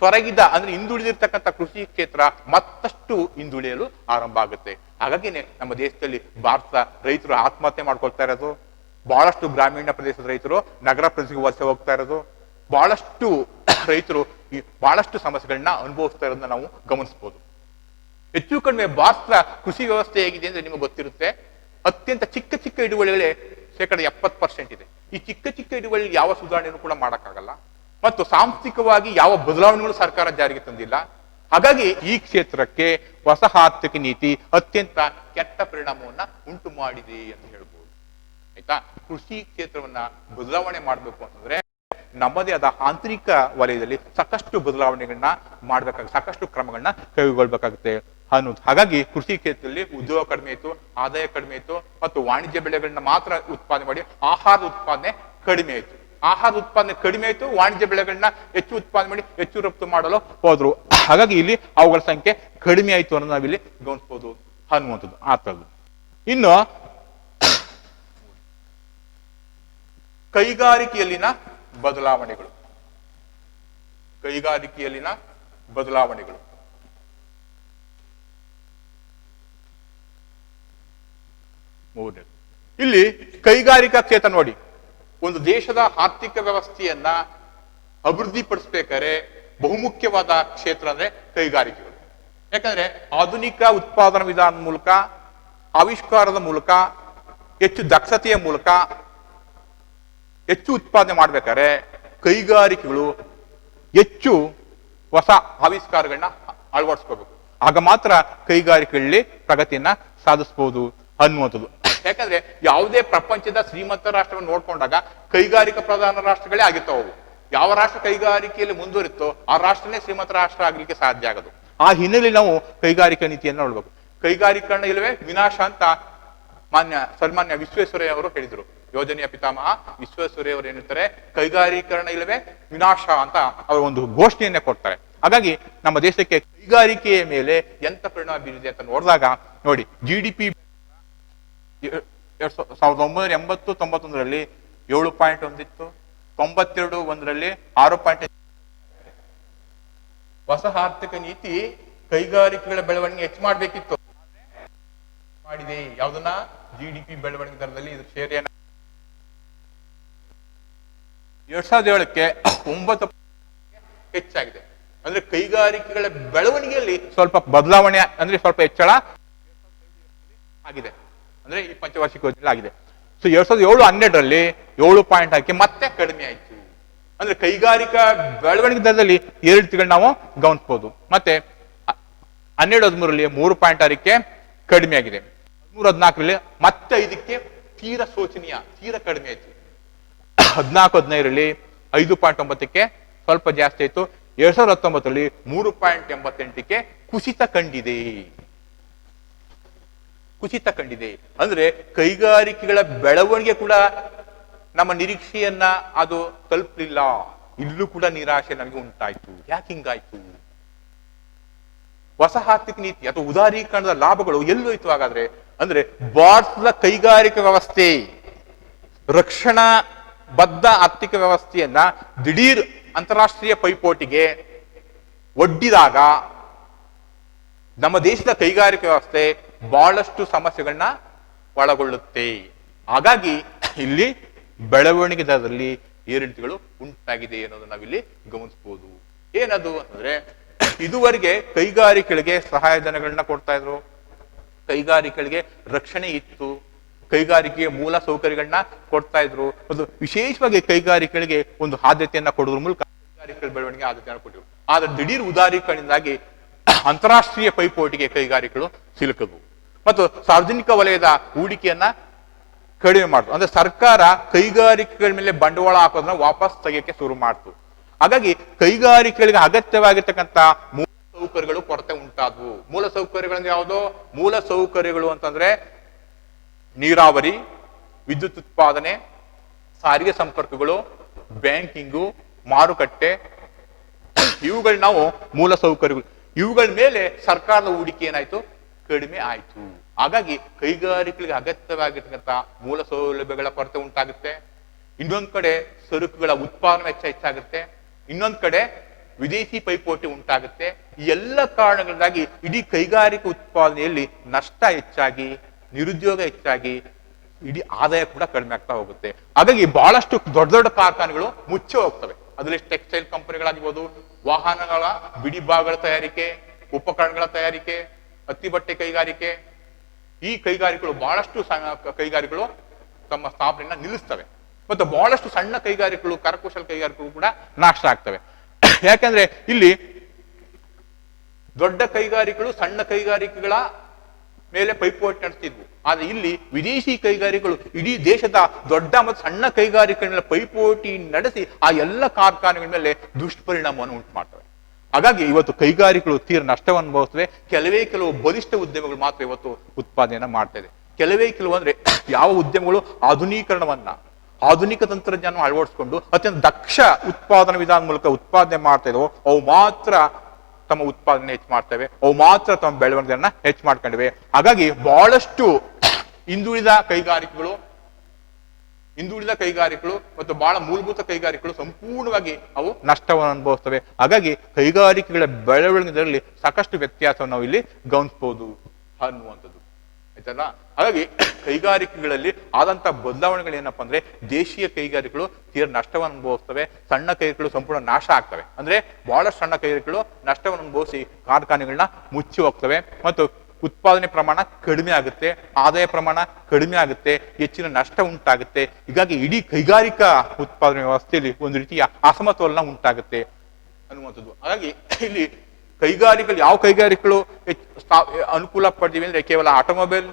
ಹೊರಗಿದ್ದ ಅಂದ್ರೆ ಹಿಂದುಳಿದಿರ್ತಕ್ಕಂಥ ಕೃಷಿ ಕ್ಷೇತ್ರ ಮತ್ತಷ್ಟು ಹಿಂದುಳಿಯಲು ಆರಂಭ ಆಗುತ್ತೆ. ಹಾಗಾಗಿನೇ ನಮ್ಮ ದೇಶದಲ್ಲಿ ಭಾರತ ರೈತರು ಆತ್ಮಹತ್ಯೆ ಮಾಡ್ಕೊಳ್ತಾ ಇರೋದು, ಬಹಳಷ್ಟು ಗ್ರಾಮೀಣ ಪ್ರದೇಶದ ರೈತರು ನಗರ ಪ್ರದೇಶಕ್ಕೆ ವಲಸೆ ಹೋಗ್ತಾ ಇರೋದು, ಬಹಳಷ್ಟು ರೈತರು ಬಹಳಷ್ಟು ಸಮಸ್ಯೆಗಳನ್ನ ಅನುಭವಿಸ್ತಾ ಇರೋದನ್ನ ನಾವು ಗಮನಿಸಬಹುದು. ಹೆಚ್ಚು ಕಡಿಮೆ ಭಾರತದ ಕೃಷಿ ವ್ಯವಸ್ಥೆ ಹೇಗಿದೆ ಅಂದ್ರೆ ನಿಮಗೆ ಗೊತ್ತಿರುತ್ತೆ. ಅತ್ಯಂತ ಚಿಕ್ಕ ಚಿಕ್ಕ ಹಿಡುವಳಿಗಳೇ 70% ಇದೆ. ಈ ಚಿಕ್ಕ ಚಿಕ್ಕ ಹಿಡುವಳಿ ಯಾವ ಸುಧಾರಣೆಯನ್ನು ಕೂಡ ಮಾಡಕ್ಕಾಗಲ್ಲ ಮತ್ತು ಸಾಂಸ್ಥಿಕವಾಗಿ ಯಾವ ಬದಲಾವಣೆಗಳು ಸರ್ಕಾರ ಜಾರಿಗೆ ತಂದಿಲ್ಲ. ಹಾಗಾಗಿ ಈ ಕ್ಷೇತ್ರಕ್ಕೆ ಹೊಸ ಆರ್ಥಿಕ ನೀತಿ ಅತ್ಯಂತ ಕೆಟ್ಟ ಪರಿಣಾಮವನ್ನ ಉಂಟು ಮಾಡಿದೆ ಅಂತ ಹೇಳ್ಬೋದು. ಆಯ್ತಾ? ಕೃಷಿ ಕ್ಷೇತ್ರವನ್ನ ಬದಲಾವಣೆ ಮಾಡ್ಬೇಕು ಅಂತಂದ್ರೆ ನಮ್ಮದೇ ಆದ ಆಂತರಿಕ ವಲಯದಲ್ಲಿ ಸಾಕಷ್ಟು ಬದಲಾವಣೆಗಳನ್ನ ಮಾಡ್ಬೇಕಾಗುತ್ತೆ, ಸಾಕಷ್ಟು ಕ್ರಮಗಳನ್ನ ಕೈಗೊಳ್ಬೇಕಾಗುತ್ತೆ ಅನ್ನೋದು. ಹಾಗಾಗಿ ಕೃಷಿ ಕ್ಷೇತ್ರದಲ್ಲಿ ಉದ್ಯೋಗ ಕಡಿಮೆ ಆಯ್ತು, ಆದಾಯ ಕಡಿಮೆ ಆಯ್ತು ಮತ್ತು ವಾಣಿಜ್ಯ ಬೆಳೆಗಳನ್ನ ಮಾತ್ರ ಉತ್ಪಾದನೆ ಮಾಡಿ ಆಹಾರದ ಉತ್ಪಾದನೆ ಕಡಿಮೆ ಆಯ್ತು. ಆಹಾರ ಉತ್ಪಾದನೆ ಕಡಿಮೆ ಆಯ್ತು, ವಾಣಿಜ್ಯ ಬೆಳೆಗಳನ್ನ ಹೆಚ್ಚು ಉತ್ಪಾದನೆ ಮಾಡಿ ಹೆಚ್ಚು ರಫ್ತು ಮಾಡಲು ಹೋದ್ರು. ಹಾಗಾಗಿ ಇಲ್ಲಿ ಅವುಗಳ ಸಂಖ್ಯೆ ಕಡಿಮೆ ಆಯ್ತು ಅನ್ನೋದು ನಾವಿಲ್ಲಿ ಗಮನಿಸಬಹುದು ಅನ್ನುವಂಥದ್ದು ಆಗ್ತದ್ದು. ಇನ್ನು ಕೈಗಾರಿಕೆಯಲ್ಲಿನ ಬದಲಾವಣೆಗಳು. ಕೈಗಾರಿಕೆಯಲ್ಲಿನ ಬದಲಾವಣೆಗಳು ಇಲ್ಲಿ ಕೈಗಾರಿಕಾ ಕ್ಷೇತ್ರ ನೋಡಿ, ಒಂದು ದೇಶದ ಆರ್ಥಿಕ ವ್ಯವಸ್ಥೆಯನ್ನ ಅಭಿವೃದ್ಧಿಪಡಿಸಬೇಕಾದ್ರೆ ಬಹುಮುಖ್ಯವಾದ ಕ್ಷೇತ್ರ ಅಂದ್ರೆ ಕೈಗಾರಿಕೆಗಳು. ಯಾಕಂದ್ರೆ ಆಧುನಿಕ ಉತ್ಪಾದನಾ ವಿಧಾನದ ಮೂಲಕ, ಆವಿಷ್ಕಾರದ ಮೂಲಕ, ಹೆಚ್ಚು ದಕ್ಷತೆಯ ಮೂಲಕ ಹೆಚ್ಚು ಉತ್ಪಾದನೆ ಮಾಡ್ಬೇಕಾದ್ರೆ ಕೈಗಾರಿಕೆಗಳು ಹೆಚ್ಚು ಹೊಸ ಆವಿಷ್ಕಾರಗಳನ್ನ ಅಳವಡಿಸ್ಕೋಬೇಕು. ಆಗ ಮಾತ್ರ ಕೈಗಾರಿಕೆಗಳಲ್ಲಿ ಪ್ರಗತಿಯನ್ನ ಸಾಧಿಸಬಹುದು ಅನ್ನುವಂಥದ್ದು. ಯಾಕಂದ್ರೆ ಯಾವುದೇ ಪ್ರಪಂಚದ ಶ್ರೀಮಂತ ರಾಷ್ಟ್ರವನ್ನು ನೋಡ್ಕೊಂಡಾಗ ಕೈಗಾರಿಕಾ ಪ್ರಧಾನ ರಾಷ್ಟ್ರಗಳೇ ಆಗಿರ್ತಾವು. ಯಾವ ರಾಷ್ಟ್ರ ಕೈಗಾರಿಕೆಯಲ್ಲಿ ಮುಂದುವರಿತೋ ಆ ರಾಷ್ಟ್ರನೇ ಶ್ರೀಮಂತ ರಾಷ್ಟ್ರ ಆಗ್ಲಿಕ್ಕೆ ಸಾಧ್ಯ ಆಗೋದು. ಆ ಹಿನ್ನೆಲೆಯಲ್ಲಿ ನಾವು ಕೈಗಾರಿಕಾ ನೀತಿಯನ್ನು ನೋಡ್ಬೇಕು. ಕೈಗಾರಿಕರಣ ಇಲ್ಲವೇ ವಿನಾಶ ಅಂತ ಸನ್ಮಾನ್ಯ ವಿಶ್ವೇಶ್ವರಯ್ಯ ಅವರು ಹೇಳಿದ್ರು. ಯೋಜನೆಯ ಪಿತಾಮಹ ವಿಶ್ವೇಶ್ವರಯ್ಯ ಅವರು ಏನಿರ್ತಾರೆ, ಕೈಗಾರೀಕರಣ ಇಲ್ಲವೇ ವಿನಾಶ ಅಂತ ಅವರು ಒಂದು ಘೋಷಣೆಯನ್ನೇ ಕೊಡ್ತಾರೆ. ಹಾಗಾಗಿ ನಮ್ಮ ದೇಶಕ್ಕೆ ಕೈಗಾರಿಕೆಯ ಮೇಲೆ ಎಂತ ಪರಿಣಾಮ ಬೀರಿದೆ ಅಂತ ನೋಡಿದಾಗ ನೋಡಿ, GDP 1980-91ರಲ್ಲಿ 7.1 ಇತ್ತು, 92-1ರಲ್ಲಿ 6. ಹೊಸ ಆರ್ಥಿಕ ನೀತಿ ಕೈಗಾರಿಕೆಗಳ ಬೆಳವಣಿಗೆ ಹೆಚ್ಚು ಮಾಡ್ಬೇಕಿತ್ತು, ಮಾಡಿದೆ. ಯಾವ್ದನ್ನ? GDP ಬೆಳವಣಿಗೆ ದರದಲ್ಲಿ ಇದು ಶೇರ್ 2007ಕ್ಕೆ 9 ಹೆಚ್ಚಾಗಿದೆ. ಅಂದ್ರೆ ಕೈಗಾರಿಕೆಗಳ ಬೆಳವಣಿಗೆಯಲ್ಲಿ ಸ್ವಲ್ಪ ಬದಲಾವಣೆ ಅಂದ್ರೆ ಸ್ವಲ್ಪ ಹೆಚ್ಚಳ ಆಗಿದೆ. ಅಂದ್ರೆ ಈ ಪಂಚವಾರ್ಷಿಕ ಯೋಜನೆ ಆಗಿದೆ. ಸೊ 2007-12ರಲ್ಲಿ 7 ಪಾಯಿಂಟ್ ಹಾಕಿ ಮತ್ತೆ ಕಡಿಮೆ ಆಯ್ತು. ಅಂದ್ರೆ ಕೈಗಾರಿಕಾ ಬೆಳವಣಿಗೆ ದರದಲ್ಲಿ ಏರಿಕೆಗಳು ನಾವು ಗಮನಿಸಬಹುದು. ಮತ್ತೆ 12-13ರಲ್ಲಿ 3.6ಕ್ಕೆ ಕಡಿಮೆ ಆಗಿದೆ. 13-14ರಲ್ಲಿ ಮತ್ತೆ 5ಕ್ಕೆ ತೀರಾ ಶೋಚನೀಯ, ತೀರಾ ಕಡಿಮೆ ಆಯ್ತು. 14-15ರಲ್ಲಿ 5.9ಕ್ಕೆ ಸ್ವಲ್ಪ ಜಾಸ್ತಿ ಆಯ್ತು. 2019ರಲ್ಲಿ 3.88ಕ್ಕೆ ಕುಸಿತ ಕಂಡಿದೆ. ಅಂದ್ರೆ ಕೈಗಾರಿಕೆಗಳ ಬೆಳವಣಿಗೆ ಕೂಡ ನಮ್ಮ ನಿರೀಕ್ಷೆಯನ್ನ ಅದು ತಲುಪಲಿಲ್ಲ. ಇಲ್ಲೂ ಕೂಡ ನಿರಾಶೆ ನಮಗೆ ಉಂಟಾಯ್ತು. ಯಾಕೆ ಹಿಂಗಾಯ್ತು? ಹೊಸ ಆರ್ಥಿಕ ನೀತಿ ಅಥವಾ ಉದಾರೀಕರಣದ ಲಾಭಗಳು ಎಲ್ಲೋಯ್ತು ಹಾಗಾದ್ರೆ? ಅಂದ್ರೆ ಭಾರತದ ಕೈಗಾರಿಕಾ ವ್ಯವಸ್ಥೆ, ರಕ್ಷಣಾ ಬದ್ಧ ಆರ್ಥಿಕ ವ್ಯವಸ್ಥೆಯನ್ನ ದಿಢೀರ್ ಅಂತಾರಾಷ್ಟ್ರೀಯ ಪೈಪೋಟಿಗೆ ಒಡ್ಡಿದಾಗ ನಮ್ಮ ದೇಶದ ಕೈಗಾರಿಕಾ ವ್ಯವಸ್ಥೆ ಬಹಳಷ್ಟು ಸಮಸ್ಯೆಗಳನ್ನ ಒಳಗೊಳ್ಳುತ್ತೆ. ಹಾಗಾಗಿ ಇಲ್ಲಿ ಬೆಳವಣಿಗೆ ದರದಲ್ಲಿ ಏರಿಳಿತಗಳು ಉಂಟಾಗಿದೆ ಅನ್ನೋದನ್ನ ನಾವಿಲ್ಲಿ ಗಮನಿಸಬಹುದು. ಏನದು ಅಂತಂದ್ರೆ, ಇದುವರೆಗೆ ಕೈಗಾರಿಕೆಗಳಿಗೆ ಸಹಾಯಧನಗಳನ್ನ ಕೊಡ್ತಾ ಇದ್ರು, ಕೈಗಾರಿಕೆಗಳಿಗೆ ರಕ್ಷಣೆ ಇತ್ತು, ಕೈಗಾರಿಕೆಗೆ ಮೂಲ ಸೌಕರ್ಯಗಳನ್ನ ಕೊಡ್ತಾ ಇದ್ರು. ಅದು ವಿಶೇಷವಾಗಿ ಕೈಗಾರಿಕೆಗಳಿಗೆ ಒಂದು ಆದ್ಯತೆಯನ್ನ ಕೊಡೋದ್ರ ಮೂಲಕ ಕೈಗಾರಿಕೆಗಳ ಬೆಳವಣಿಗೆ ಆದ್ಯತೆಯನ್ನು ಕೊಟ್ಟಿದ್ರು. ಆದ್ರೆ ದಿಢೀರ್ ಉದಾರೀಕರಣದಿಂದಾಗಿ ಅಂತಾರಾಷ್ಟ್ರೀಯ ಪೈಪೋಟಿಗೆ ಕೈಗಾರಿಕೆಗಳು ಸಿಲುಕದು ಮತ್ತು ಸಾರ್ವಜನಿಕ ವಲಯದ ಹೂಡಿಕೆಯನ್ನ ಕಡಿಮೆ ಮಾಡ್ತು. ಅಂದ್ರೆ ಸರ್ಕಾರ ಕೈಗಾರಿಕೆಗಳ ಮೇಲೆ ಬಂಡವಾಳ ಹಾಕೋದನ್ನ ವಾಪಸ್ ತೆಗೆಯಕ್ಕೆ ಶುರು ಮಾಡ್ತು. ಹಾಗಾಗಿ ಕೈಗಾರಿಕೆಗಳಿಗೆ ಅಗತ್ಯವಾಗಿರ್ತಕ್ಕಂಥ ಮೂಲ ಸೌಕರ್ಯಗಳು ಕೊರತೆ ಉಂಟಾದವು. ಮೂಲ ಸೌಕರ್ಯಗಳಂದ್ರೆ ಯಾವುದು? ಮೂಲ ಸೌಕರ್ಯಗಳು ಅಂತಂದ್ರೆ ನೀರಾವರಿ, ವಿದ್ಯುತ್ ಉತ್ಪಾದನೆ, ಸಾರಿಗೆ ಸಂಪರ್ಕಗಳು, ಬ್ಯಾಂಕಿಂಗು, ಮಾರುಕಟ್ಟೆ, ಇವುಗಳು ನಾವು ಮೂಲ ಸೌಕರ್ಯಗಳು. ಇವುಗಳ ಮೇಲೆ ಸರ್ಕಾರದ ಹೂಡಿಕೆ ಏನಾಯ್ತು? ಕಡಿಮೆ ಆಯ್ತು. ಹಾಗಾಗಿ ಕೈಗಾರಿಕೆಗಳಿಗೆ ಅಗತ್ಯವಾಗಿರ್ತಕ್ಕಂಥ ಮೂಲ ಸೌಲಭ್ಯಗಳ ಕೊರತೆ ಉಂಟಾಗುತ್ತೆ. ಇನ್ನೊಂದ್ ಕಡೆ ಸರಕುಗಳ ಉತ್ಪಾದನೆ ಹೆಚ್ಚಾಗುತ್ತೆ. ಇನ್ನೊಂದ್ ಕಡೆ ವಿದೇಶಿ ಪೈಪೋಟಿ ಉಂಟಾಗುತ್ತೆ. ಈ ಎಲ್ಲ ಕಾರಣಗಳಿಂದಾಗಿ ಇಡೀ ಕೈಗಾರಿಕಾ ಉತ್ಪಾದನೆಯಲ್ಲಿ ನಷ್ಟ ಹೆಚ್ಚಾಗಿ, ನಿರುದ್ಯೋಗ ಹೆಚ್ಚಾಗಿ, ಇಡೀ ಆದಾಯ ಕೂಡ ಕಡಿಮೆ ಆಗ್ತಾ ಹೋಗುತ್ತೆ. ಹಾಗಾಗಿ ಬಹಳಷ್ಟು ದೊಡ್ಡ ದೊಡ್ಡ ಕಾರ್ಖಾನೆಗಳು ಮುಚ್ಚಿ ಹೋಗ್ತವೆ. ಅದರಲ್ಲಿ ಟೆಕ್ಸ್ಟೈಲ್ ಕಂಪನಿಗಳಾಗಿರ್ಬೋದು, ವಾಹನಗಳ ಬಿಡಿ ಭಾಗಗಳ ತಯಾರಿಕೆ, ಉಪಕರಣಗಳ ತಯಾರಿಕೆ, ಹತ್ತಿ ಬಟ್ಟೆ ಕೈಗಾರಿಕೆ, ಈ ಕೈಗಾರಿಕೆಗಳು ಬಹಳಷ್ಟು ಕೈಗಾರಿಕೆಗಳು ತಮ್ಮ ಸ್ಥಾಪನೆಯನ್ನ ನಿಲ್ಲಿಸ್ತವೆ. ಮತ್ತು ಬಹಳಷ್ಟು ಸಣ್ಣ ಕೈಗಾರಿಕೆಗಳು, ಕರಕುಶಲ ಕೈಗಾರಿಕೆಗಳು ಕೂಡ ನಾಶ ಆಗ್ತವೆ. ಯಾಕಂದ್ರೆ ಇಲ್ಲಿ ದೊಡ್ಡ ಕೈಗಾರಿಕೆಗಳು ಸಣ್ಣ ಕೈಗಾರಿಕೆಗಳ ಮೇಲೆ ಪೈಪೋಟಿ ನಡೆಸ್ತಿದ್ವು. ಆದ್ರೆ ಇಲ್ಲಿ ವಿದೇಶಿ ಕೈಗಾರಿಕೆಗಳು ಇಡೀ ದೇಶದ ದೊಡ್ಡ ಮತ್ತು ಸಣ್ಣ ಕೈಗಾರಿಕೆಗಳ ಮೇಲೆ ಪೈಪೋಟಿ ನಡೆಸಿ ಆ ಎಲ್ಲ ಕಾರ್ಖಾನೆಗಳ ಮೇಲೆ ದುಷ್ಪರಿಣಾಮವನ್ನು ಉಂಟು ಮಾಡ್ತವೆ. ಹಾಗಾಗಿ ಇವತ್ತು ಕೈಗಾರಿಕೆಗಳು ತೀರ ನಷ್ಟವನ್ನು ಅನುಭವಿಸ್ತವೆ. ಕೆಲವು ಬಲಿಷ್ಠ ಉದ್ಯಮಗಳು ಮಾತ್ರ ಇವತ್ತು ಉತ್ಪಾದನೆಯನ್ನ ಮಾಡ್ತಾ ಇದೆ. ಕೆಲವು ಅಂದ್ರೆ ಯಾವ ಉದ್ಯಮಗಳು ಆಧುನಿಕ ತಂತ್ರಜ್ಞಾನ ಅಳವಡಿಸಿಕೊಂಡು ಅತ್ಯಂತ ದಕ್ಷ ಉತ್ಪಾದನಾ ವಿಧಾನ ಮೂಲಕ ಉತ್ಪಾದನೆ ಮಾಡ್ತಾ ಇದಾವೋ ಅವು ಮಾತ್ರ ತಮ್ಮ ಉತ್ಪಾದನೆ ಹೆಚ್ಚು ಮಾಡ್ತವೆ, ಅವು ಮಾತ್ರ ತಮ್ಮ ಬೆಳವಣಿಗೆಯನ್ನ ಹೆಚ್ಚು ಮಾಡ್ಕೊಂಡಿವೆ. ಹಾಗಾಗಿ ಬಹಳಷ್ಟು ಹಿಂದುಳಿದ ಕೈಗಾರಿಕೆಗಳು ಮತ್ತು ಬಹಳ ಮೂಲಭೂತ ಕೈಗಾರಿಕೆಗಳು ಸಂಪೂರ್ಣವಾಗಿ ಅವು ನಷ್ಟವನ್ನು ಅನುಭವಿಸ್ತವೆ. ಹಾಗಾಗಿ ಕೈಗಾರಿಕೆಗಳ ಬೆಳವಣಿಗೆಯಲ್ಲಿ ಸಾಕಷ್ಟು ವ್ಯತ್ಯಾಸವನ್ನು ನಾವು ಇಲ್ಲಿ ಗಮನಿಸಬಹುದು ಅನ್ನುವಂಥದ್ದು ಆಯ್ತಲ್ಲ. ಹಾಗಾಗಿ ಕೈಗಾರಿಕೆಗಳಲ್ಲಿ ಆದಂತ ಬದಲಾವಣೆಗಳು ಏನಪ್ಪಾ ಅಂದ್ರೆ, ದೇಶೀಯ ಕೈಗಾರಿಕೆಗಳು ತೀರ ನಷ್ಟವನ್ನು ಅನುಭವಿಸ್ತವೆ, ಸಣ್ಣ ಕೈಗಾರಿಕೆಗಳು ಸಂಪೂರ್ಣ ನಾಶ ಆಗ್ತವೆ. ಅಂದ್ರೆ ಬಹಳಷ್ಟು ಸಣ್ಣ ಕೈಗಾರಿಕೆಗಳು ನಷ್ಟವನ್ನು ಅನುಭವಿಸಿ ಕಾರ್ಖಾನೆಗಳನ್ನ ಮುಚ್ಚಿ ಹೋಗ್ತವೆ ಮತ್ತು ಉತ್ಪಾದನೆ ಪ್ರಮಾಣ ಕಡಿಮೆ ಆಗುತ್ತೆ, ಆದಾಯ ಪ್ರಮಾಣ ಕಡಿಮೆ ಆಗುತ್ತೆ, ಹೆಚ್ಚಿನ ನಷ್ಟ ಉಂಟಾಗುತ್ತೆ. ಹೀಗಾಗಿ ಇಡೀ ಕೈಗಾರಿಕಾ ಉತ್ಪಾದನೆ ವ್ಯವಸ್ಥೆಯಲ್ಲಿ ಒಂದು ರೀತಿಯ ಅಸಮತೋಲನ ಉಂಟಾಗುತ್ತೆ ಅನ್ನುವಂಥದ್ದು. ಹಾಗಾಗಿ ಇಲ್ಲಿ ಯಾವ ಕೈಗಾರಿಕೆಗಳು ಅನುಕೂಲ ಪಡ್ತೀವಿ ಅಂದ್ರೆ ಕೇವಲ ಆಟೋಮೊಬೈಲ್,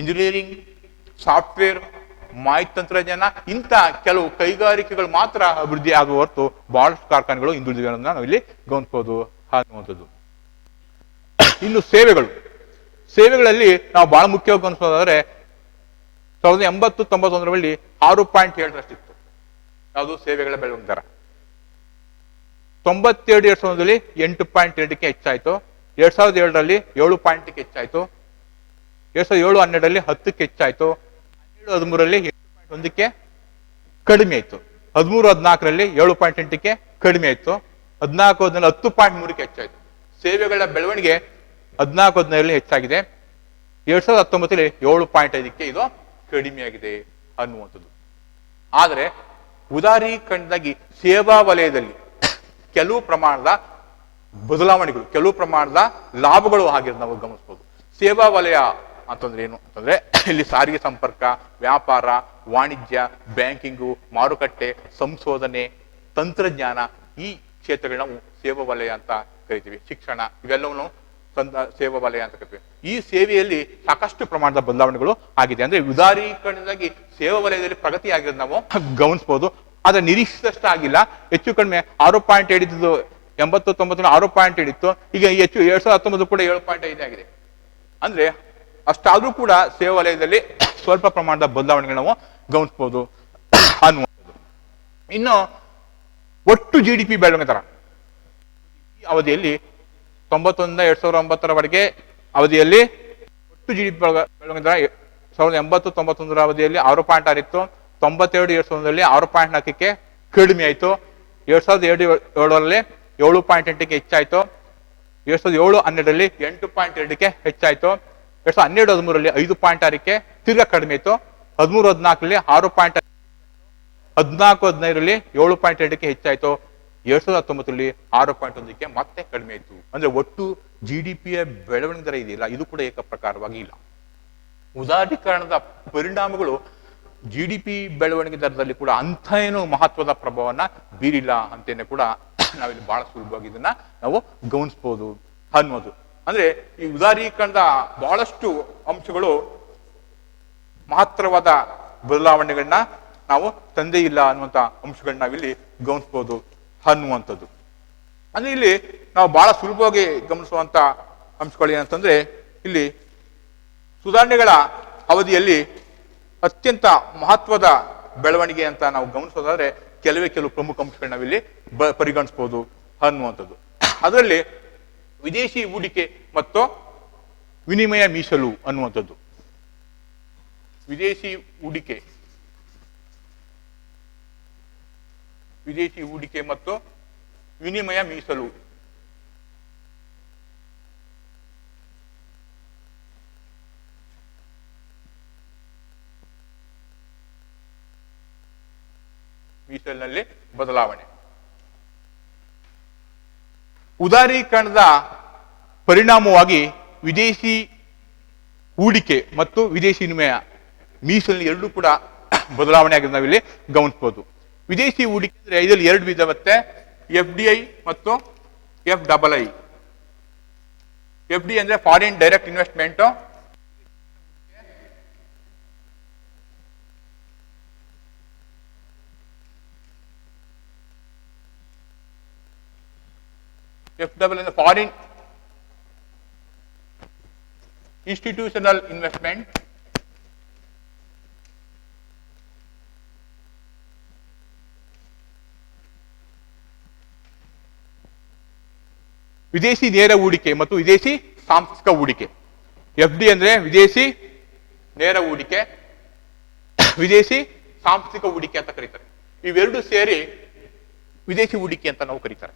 ಇಂಜಿನಿಯರಿಂಗ್, ಸಾಫ್ಟ್ವೇರ್, ಮಾಹಿತಿ ತಂತ್ರಜ್ಞಾನ, ಇಂಥ ಕೆಲವು ಕೈಗಾರಿಕೆಗಳು ಮಾತ್ರ ಅಭಿವೃದ್ಧಿ ಆಗುವ ಹೊರತು ಬಹಳಷ್ಟು ಕಾರ್ಖಾನೆಗಳು ಹಿಂದುಳಿದಿವೆ ಅನ್ನೋದನ್ನ ನಾವು ಇಲ್ಲಿ ಗಮನಿಸಬಹುದು ಅನ್ನುವಂಥದ್ದು. ಇನ್ನು ಸೇವೆಗಳಲ್ಲಿ ನಾವು ಬಹಳ ಮುಖ್ಯವಾಗಿ ಗಮನಿಸೋದಾದ್ರೆ 1980-91ರಲ್ಲಿ 6.7ರಷ್ಟಿತ್ತು ಯಾವುದು ಸೇವೆಗಳ ಬೆಳವಣಿಗೆ ದರ. 92-2000ರಲ್ಲಿ 8.2ಕ್ಕೆ ಹೆಚ್ಚಾಯ್ತು. 2007ರಲ್ಲಿ 7 ಹೆಚ್ಚಾಯ್ತು. 2007-12ರಲ್ಲಿ 10ಕ್ಕೆ ಹೆಚ್ಚಾಯ್ತು. 2013ರಲ್ಲಿ 8.1ಕ್ಕೆ ಕಡಿಮೆ ಆಯ್ತು. 13-14ರಲ್ಲಿ 7.8ಕ್ಕೆ ಕಡಿಮೆ ಆಯ್ತು. 14-15 10.3ಕ್ಕೆ ಹೆಚ್ಚಾಯ್ತು. ಸೇವೆಗಳ ಬೆಳವಣಿಗೆ 14-15ರಲ್ಲಿ ಹೆಚ್ಚಾಗಿದೆ. 2019ರಲ್ಲಿ 7.5ಕ್ಕೆ ಇದು ಕಡಿಮೆಯಾಗಿದೆ ಅನ್ನುವಂಥದ್ದು. ಆದರೆ ಉದಾರೀಕರಣದಾಗಿ ಸೇವಾ ವಲಯದಲ್ಲಿ ಕೆಲವು ಪ್ರಮಾಣದ ಬದಲಾವಣೆಗಳು, ಕೆಲವು ಪ್ರಮಾಣದ ಲಾಭಗಳು ಆಗಿರೋದು ನಾವು ಗಮನಿಸಬಹುದು. ಸೇವಾ ವಲಯ ಅಂತಂದ್ರೆ ಏನು ಅಂತಂದ್ರೆ, ಇಲ್ಲಿ ಸಾರಿಗೆ ಸಂಪರ್ಕ, ವ್ಯಾಪಾರ, ವಾಣಿಜ್ಯ, ಬ್ಯಾಂಕಿಂಗು, ಮಾರುಕಟ್ಟೆ, ಸಂಶೋಧನೆ, ತಂತ್ರಜ್ಞಾನ, ಈ ಕ್ಷೇತ್ರಗಳನ್ನ ನಾವು ಸೇವಾ ವಲಯ ಅಂತ ಕರಿತೀವಿ. ಶಿಕ್ಷಣ, ಇವೆಲ್ಲವನ್ನು ಸೇವಾ ವಲಯ ಅಂತ ಕರಿತೀವಿ. ಈ ಸೇವೆಯಲ್ಲಿ ಸಾಕಷ್ಟು ಪ್ರಮಾಣದ ಬದಲಾವಣೆಗಳು ಆಗಿದೆ. ಅಂದ್ರೆ ಉದಾರೀಕರಣದಾಗಿ ಸೇವಾ ವಲಯದಲ್ಲಿ ಪ್ರಗತಿ ಆಗಿರೋದು ನಾವು ಗಮನಿಸಬಹುದು. ಆದ್ರೆ ನಿರೀಕ್ಷಿತಷ್ಟು ಆಗಿಲ್ಲ. ಹೆಚ್ಚು ಕಡಿಮೆ 6.7 ಇದ್ದು 80-90 6.7 ಇತ್ತು. ಈಗ ಹೆಚ್ಚು 2019 ಕೂಡ 7.5 ಆಗಿದೆ. ಅಂದ್ರೆ ಅಷ್ಟಾದ್ರೂ ಕೂಡ ಸೇವಾ ವಲಯದಲ್ಲಿ ಸ್ವಲ್ಪ ಪ್ರಮಾಣದ ಬದಲಾವಣೆಗಳು ನಾವು ಗಮನಿಸಬಹುದು ಅನ್ನುವಂಥದ್ದು. ಇನ್ನು ಒಟ್ಟು GDP ಬೆಳವಣಿಗೆ ದರ ಈ ಅವಧಿಯಲ್ಲಿ 91 2009 ಅವಧಿಯಲ್ಲಿ ಒಟ್ಟು GDP ಬೆಳವಣಿಗೆ ದರ 1980 91 ಅವಧಿಯಲ್ಲಿ 6.6 ಇತ್ತು. 92 2001 6.4ಕ್ಕೆ ಕಡಿಮೆ ಆಯಿತು. 2007 7.8ಕ್ಕೆ ಹೆಚ್ಚಾಯಿತು. 2007 12 8.2ಕ್ಕೆ ಹೆಚ್ಚಾಯಿತು. 2012 5.6ಕ್ಕೆ ತಿರ್ಗಾ ಕಡಿಮೆ ಆಯಿತು. 13 14 6.14 15 7.2ಕ್ಕೆ ಹೆಚ್ಚಾಯಿತು. 2019 6.1ಕ್ಕೆ ಮತ್ತೆ ಕಡಿಮೆ ಆಯಿತು. ಅಂದ್ರೆ ಒಟ್ಟು GDPಯ ಬೆಳವಣಿಗೆ ದರ ಇದೆಯಲ್ಲ, ಇದು ಕೂಡ ಏಕಪ್ರಕಾರವಾಗಿ ಇಲ್ಲ. ಉದಾರೀಕರಣದ ಪರಿಣಾಮಗಳು GDP ಬೆಳವಣಿಗೆ ದರದಲ್ಲಿ ಕೂಡ ಅಂಥ ಏನು ಮಹತ್ವದ ಪ್ರಭಾವವನ್ನ ಬೀರಿಲ್ಲ ಅಂತೇನೆ ಕೂಡ ನಾವಿಲ್ಲಿ ಬಹಳ ಸುಲಭವಾಗಿ ಇದನ್ನ ನಾವು ಗಮನಿಸಬಹುದು ಅನ್ನೋದು. ಅಂದ್ರೆ ಈ ಉದಾರೀಕರಣದ ಬಹಳಷ್ಟು ಅಂಶಗಳು ಮಹತ್ತರವಾದ ಬದಲಾವಣೆಗಳನ್ನ ನಾವು ತಂದೆ ಇಲ್ಲ ಅನ್ನುವಂಥ ಅಂಶಗಳನ್ನ ನಾವಿಲ್ಲಿ ಗಮನಿಸಬಹುದು ಅನ್ನುವಂಥದ್ದು. ಅಂದ್ರೆ ಇಲ್ಲಿ ನಾವು ಬಹಳ ಸುಲಭವಾಗಿ ಗಮನಿಸುವಂತ ಅಂಶಗಳು ಏನಂತಂದ್ರೆ, ಇಲ್ಲಿ ಸುಧಾರಣೆಗಳ ಅವಧಿಯಲ್ಲಿ ಅತ್ಯಂತ ಮಹತ್ವದ ಬೆಳವಣಿಗೆ ಅಂತ ನಾವು ಗಮನಿಸೋದಾದ್ರೆ ಕೆಲವು ಪ್ರಮುಖ ಅಂಶಗಳನ್ನ ನಾವಿಲ್ಲಿ ಪರಿಗಣಿಸಬಹುದು ಅನ್ನುವಂಥದ್ದು. ಅದರಲ್ಲಿ ವಿದೇಶಿ ಹೂಡಿಕೆ ಮತ್ತು ವಿನಿಮಯ ಮೀಸಲು ಅನ್ನುವಂಥದ್ದು. ವಿದೇಶಿ ಹೂಡಿಕೆ ಮತ್ತು ವಿನಿಮಯ ಮೀಸಲು. ಮೀಸಲಿನಲ್ಲಿ ಬದಲಾವಣೆ. ಉದಾರೀಕರಣದ ಪರಿಣಾಮವಾಗಿ ವಿದೇಶಿ ಹೂಡಿಕೆ ಮತ್ತು ವಿದೇಶಿ ವಿನಿಮಯ ಮೀಸಲಿನ ಎರಡೂ ಕೂಡ ಬದಲಾವಣೆ ಆಗಿದೆ ನಾವಿಲ್ಲಿ ಗಮನಿಸಬಹುದು. ವಿದೇಶಿ ಹೂಡಿಕೆ ಅಂದ್ರೆ ಇದರಲ್ಲಿ ಎರಡು ವಿಧ ಬರುತ್ತೆ, FDI ಮತ್ತು FII. FDI ಅಂದ್ರೆ ಫಾರಿನ್ ಡೈರೆಕ್ಟ್ ಇನ್ವೆಸ್ಟ್ಮೆಂಟ್. FII ಅಂದ್ರೆ ಫಾರಿನ್ ಇನ್ಸ್ಟಿಟ್ಯೂಷನಲ್ ಇನ್ವೆಸ್ಟ್ಮೆಂಟ್. ವಿದೇಶಿ ನೇರ ಹೂಡಿಕೆ ಮತ್ತು ವಿದೇಶಿ ಸಾಂಸ್ಥಿಕ ಹೂಡಿಕೆ. FDI ಅಂದ್ರೆ ವಿದೇಶಿ ನೇರ ಹೂಡಿಕೆ, ವಿದೇಶಿ ಸಾಂಸ್ಥಿಕ ಹೂಡಿಕೆ ಅಂತ ಕರೀತಾರೆ. ಇವೆರಡು ಸೇರಿ ವಿದೇಶಿ ಹೂಡಿಕೆ ಅಂತ ನಾವು ಕರೀತಾರೆ.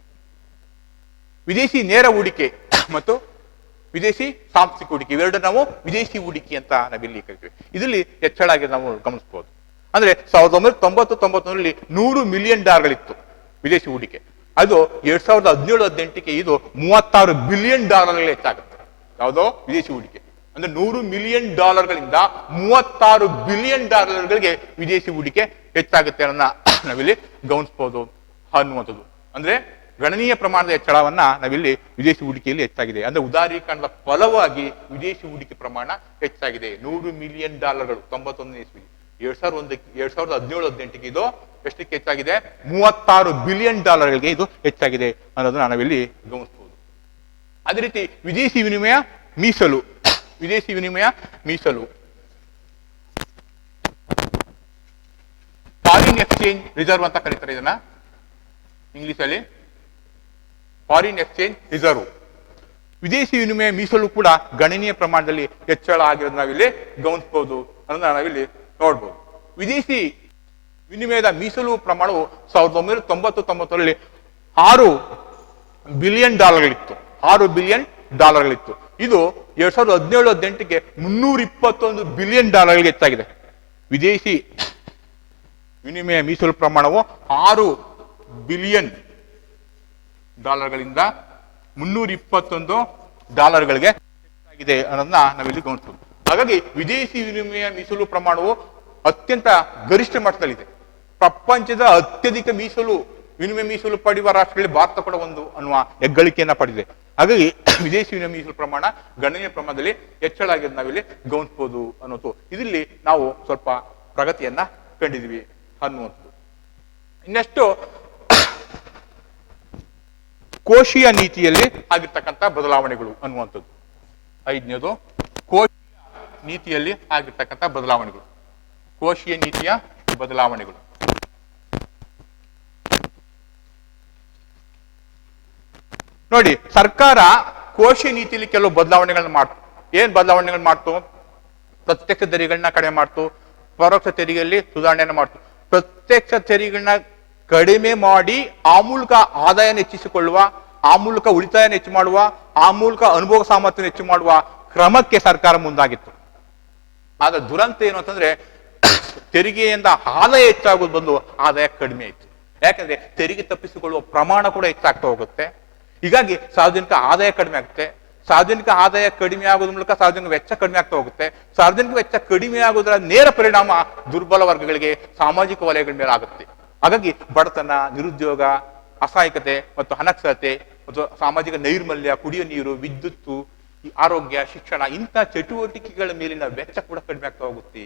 ವಿದೇಶಿ ನೇರ ಹೂಡಿಕೆ ಮತ್ತು ವಿದೇಶಿ ಸಾಂಸ್ಥಿಕ ಹೂಡಿಕೆ ಇವೆರಡು ನಾವು ವಿದೇಶಿ ಹೂಡಿಕೆ ಅಂತ ನಾವಿಲ್ಲಿ ಕರಿತೀವಿ. ಇದರಲ್ಲಿ ಹೆಚ್ಚಳ ಆಗಿ ನಾವು ಗಮನಿಸಬಹುದು. ಅಂದ್ರೆ 1990-91 $100 ಮಿಲಿಯನ್ ವಿದೇಶಿ ಹೂಡಿಕೆ. ಅದು 2017-18ಕ್ಕೆ ಇದು $36 ಬಿಲಿಯನ್ ಹೆಚ್ಚಾಗುತ್ತೆ. ಯಾವುದೋ ವಿದೇಶಿ ಹೂಡಿಕೆ ಅಂದ್ರೆ $100 ಮಿಲಿಯನ್ $36 ಬಿಲಿಯನ್ ವಿದೇಶಿ ಹೂಡಿಕೆ ಹೆಚ್ಚಾಗುತ್ತೆ ಅನ್ನೋದನ್ನ ನಾವಿಲ್ಲಿ ಗಮನಿಸಬಹುದು ಅನ್ನುವಂಥದ್ದು. ಅಂದ್ರೆ ಗಣನೀಯ ಪ್ರಮಾಣದ ಹೆಚ್ಚಳವನ್ನ ನಾವಿಲ್ಲಿ ವಿದೇಶಿ ಹೂಡಿಕೆಯಲ್ಲಿ ಹೆಚ್ಚಾಗಿದೆ. ಅಂದ್ರೆ ಉದಾರೀಕರಣದ ಫಲವಾಗಿ ವಿದೇಶಿ ಹೂಡಿಕೆ ಪ್ರಮಾಣ ಹೆಚ್ಚಾಗಿದೆ. $100 ಮಿಲಿಯನ್ 91ನೇ ಇಸ್ವಿ. 2017-18ಕ್ಕೆ ಇದು ಎಷ್ಟಕ್ಕೆ ಹೆಚ್ಚಾಗಿದೆ? $36 ಬಿಲಿಯನ್ ಇದು ಹೆಚ್ಚಾಗಿದೆ ಅನ್ನೋದನ್ನ ನಾವಿಲ್ಲಿ ಗಮನಿಸಬಹುದು. ಅದೇ ರೀತಿ ವಿದೇಶಿ ವಿನಿಮಯ ಮೀಸಲು. ವಿದೇಶಿ ವಿನಿಮಯ ಮೀಸಲು ಫಾರಿನ್ ಎಕ್ಸ್ಚೇಂಜ್ ರಿಸರ್ವ್ ಅಂತ ಕರೀತಾರೆ ಇದನ್ನ ಇಂಗ್ಲಿಷ್ ಅಲ್ಲಿ. Foreign exchange reserve. ವಿದೇಶಿ ವಿನಿಮಯ ಮೀಸಲು ಕೂಡ ಗಣನೀಯ ಪ್ರಮಾಣದಲ್ಲಿ ಹೆಚ್ಚಳ ಆಗಿರೋದು ನಾವಿಲ್ಲಿ ಗಮನಿಸಬಹುದು ಅನ್ನೋದನ್ನ ನಾವಿಲ್ಲಿ ನೋಡ್ಬೋದು. ವಿದೇಶಿ ವಿನಿಮಯದ ಮೀಸಲು ಪ್ರಮಾಣವು 1990-91 $6 ಬಿಲಿಯನ್ ಇತ್ತು. $6 ಬಿಲಿಯನ್ ಇತ್ತು. ಇದು 2017-18ಕ್ಕೆ $321 ಬಿಲಿಯನ್ ಹೆಚ್ಚಾಗಿದೆ. ವಿದೇಶಿ ವಿನಿಮಯ ಮೀಸಲು ಪ್ರಮಾಣವು $6 ಬಿಲಿಯನ್ $321 ಹೆಚ್ಚಾಗಿದೆ ಅನ್ನೋದನ್ನ ನಾವಿಲ್ಲಿ ಗಮನಿಸಬಹುದು. ಹಾಗಾಗಿ ವಿದೇಶಿ ವಿನಿಮಯ ಮೀಸಲು ಪ್ರಮಾಣವು ಅತ್ಯಂತ ಗರಿಷ್ಠ ಮಟ್ಟದಲ್ಲಿದೆ. ಪ್ರಪಂಚದ ಅತ್ಯಧಿಕ ವಿನಿಮಯ ಮೀಸಲು ಪಡೆಯುವ ರಾಷ್ಟ್ರಗಳಲ್ಲಿ ಭಾರತ ಕೂಡ ಒಂದು ಅನ್ನುವ ಹೆಗ್ಗಳಿಕೆಯನ್ನ ಪಡೆದಿದೆ. ಹಾಗಾಗಿ ವಿದೇಶಿ ವಿನಿಮಯ ಮೀಸಲು ಪ್ರಮಾಣ ಗಣನೀಯ ಪ್ರಮಾಣದಲ್ಲಿ ಹೆಚ್ಚಳ ಆಗಿದ್ದು ನಾವಿಲ್ಲಿ ಗಮನಿಸಬಹುದು ಅನ್ನೋದು. ಇದರಲ್ಲಿ ನಾವು ಸ್ವಲ್ಪ ಪ್ರಗತಿಯನ್ನ ಕಂಡಿದ್ವಿ ಅನ್ನುವಂಥದ್ದು. ಇನ್ನಷ್ಟು ಕೋಶೀಯ ನೀತಿಯಲ್ಲಿ ಆಗಿರ್ತಕ್ಕಂಥ ಬದಲಾವಣೆಗಳು ಅನ್ನುವಂಥದ್ದು. 5ನೇದು ಕೋಶೀಯ ನೀತಿಯಲ್ಲಿ ಆಗಿರ್ತಕ್ಕಂಥ ಬದಲಾವಣೆಗಳು. ಕೋಶೀಯ ನೀತಿಯ ಬದಲಾವಣೆಗಳು. ನೋಡಿ, ಸರ್ಕಾರ ಕೋಶ ನೀತಿಯಲ್ಲಿ ಕೆಲವು ಬದಲಾವಣೆಗಳನ್ನ ಮಾಡ್ತು. ಏನ್ ಬದಲಾವಣೆಗಳನ್ನ ಮಾಡ್ತು? ಪ್ರತ್ಯಕ್ಷ ತೆರಿಗೆಗಳನ್ನ ಕಡಿಮೆ ಮಾಡ್ತು, ಪರೋಕ್ಷ ತೆರಿಗೆಯಲ್ಲಿ ಸುಧಾರಣೆಯನ್ನು ಮಾಡ್ತು. ಪ್ರತ್ಯಕ್ಷ ತೆರಿಗೆಗಳನ್ನ ಕಡಿಮೆ ಮಾಡಿ ಆ ಮೂಲಕ ಆದಾಯನ ಹೆಚ್ಚಿಸಿಕೊಳ್ಳುವ, ಆ ಮೂಲಕ ಉಳಿತಾಯನ ಹೆಚ್ಚು ಮಾಡುವ, ಆ ಮೂಲಕ ಅನುಭವ ಸಾಮರ್ಥ್ಯ ಹೆಚ್ಚು ಮಾಡುವ ಕ್ರಮಕ್ಕೆ ಸರ್ಕಾರ ಮುಂದಾಗಿತ್ತು. ಆದ್ರೆ ದುರಂತ ಏನು ಅಂತಂದ್ರೆ, ತೆರಿಗೆಯಿಂದ ಆದಾಯ ಹೆಚ್ಚಾಗೋದು ಬಂದು ಆದಾಯ ಕಡಿಮೆ ಆಯ್ತು. ಯಾಕಂದ್ರೆ ತೆರಿಗೆ ತಪ್ಪಿಸಿಕೊಳ್ಳುವ ಪ್ರಮಾಣ ಕೂಡ ಹೆಚ್ಚಾಗ್ತಾ ಹೋಗುತ್ತೆ. ಹೀಗಾಗಿ ಸಾರ್ವಜನಿಕ ಆದಾಯ ಕಡಿಮೆ ಆಗುತ್ತೆ. ಸಾರ್ವಜನಿಕ ಆದಾಯ ಕಡಿಮೆ ಆಗೋದ್ರ ಮೂಲಕ ಸಾರ್ವಜನಿಕ ವೆಚ್ಚ ಕಡಿಮೆ ಆಗ್ತಾ ಹೋಗುತ್ತೆ. ಸಾರ್ವಜನಿಕ ವೆಚ್ಚ ಕಡಿಮೆ ಆಗೋದ್ರ ನೇರ ಪರಿಣಾಮ ದುರ್ಬಲ ವರ್ಗಗಳಿಗೆ, ಸಾಮಾಜಿಕ ವಲಯಗಳ ಮೇಲೆ ಆಗುತ್ತೆ. ಹಾಗಾಗಿ ಬಡತನ, ನಿರುದ್ಯೋಗ, ಅಸಹಾಯಕತೆ ಮತ್ತು ಅನಕ್ಷರತೆ ಮತ್ತು ಸಾಮಾಜಿಕ ನೈರ್ಮಲ್ಯ, ಕುಡಿಯುವ ನೀರು, ವಿದ್ಯುತ್ತು, ಆರೋಗ್ಯ, ಶಿಕ್ಷಣ ಇಂಥ ಚಟುವಟಿಕೆಗಳ ಮೇಲಿನ ವೆಚ್ಚ ಕೂಡ ಕಡಿಮೆ ಆಗ್ತಾ ಹೋಗುತ್ತೆ.